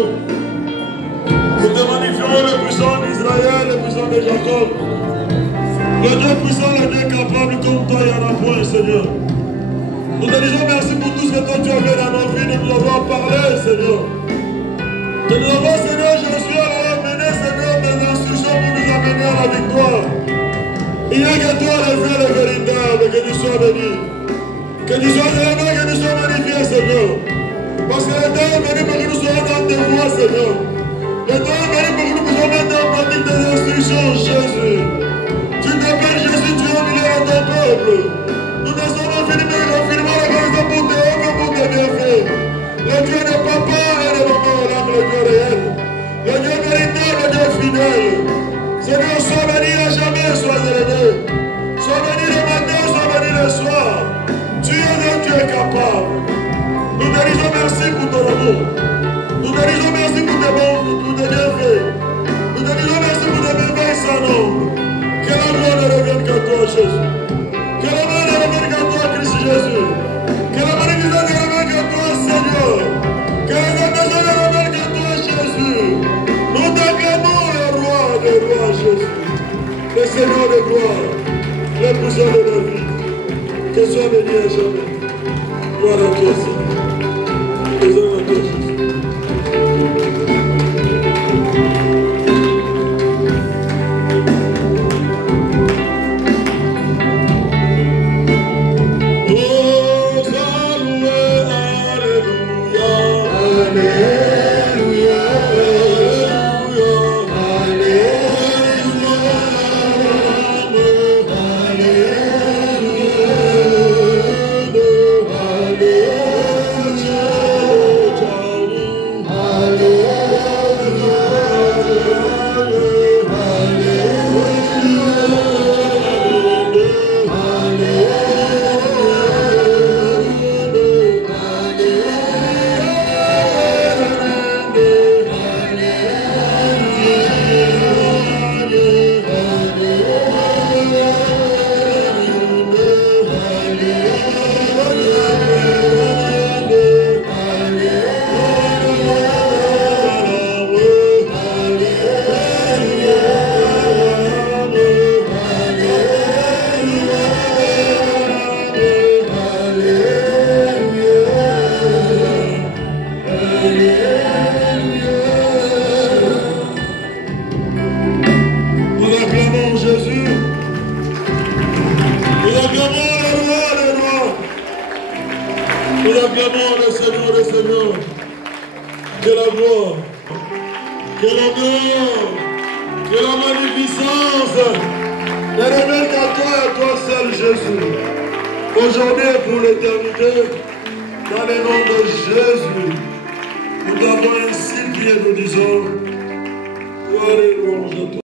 Nous te magnifions le puissant d'Israël, le puissant de Jacob. Le Dieu puissant, le Dieu capable, comme toi, il n'y en a point, Seigneur. Nous te disons merci pour tout ce que toi tu as fait dans nos vies, de nous avoir parlé, Seigneur. De nous avoir, Seigneur Jésus, à amener, Seigneur, des instructions pour nous amener à la victoire. Il n'y a que toi, le vrai, le véritable, que tu sois béni. Que tu sois élevé, que tu sois magnifié, Seigneur. Parce que le temps est venu pour que nous soyons dans tes voies, Seigneur. Le temps est venu pour que nous puissions mettre en pratique tes instructions, Jésus. Tu t'appelles Jésus, tu es au milieu de ton peuple. Nous ne sommes infiniment la grâce pour tes œuvres et pour tes bienfaits. Le Dieu de papa et de maman, l'âme, le Dieu réel. Le Dieu véritable, le Dieu fidèle. Seigneur, sois béni à jamais, sois élevé. Sois béni le matin, sois béni le soir. Tu es un Dieu capable. Nous te disons merci pour ton amour. Nous te disons merci pour tes bons, pour tes bienfaits. Nous te disons merci pour tes bienfaits sans nombre. Que la gloire ne revienne qu'à toi, Jésus. Que la gloire ne revienne qu'à toi, Christ Jésus. Que la magnificence ne revienne qu'à toi, Seigneur. Que la grandeur ne revienne qu'à toi, Jésus. Nous t'acclamons le roi des rois, Jésus. Le Seigneur de gloire. Le puissant de la vie. Que soit béni à jamais. Gloire à toi, Seigneur. Désolé à toi, Jésus. Aujourd'hui et pour l'éternité, dans le nom de Jésus, nous avons ainsi prié, nous disons, gloire et louange à toi.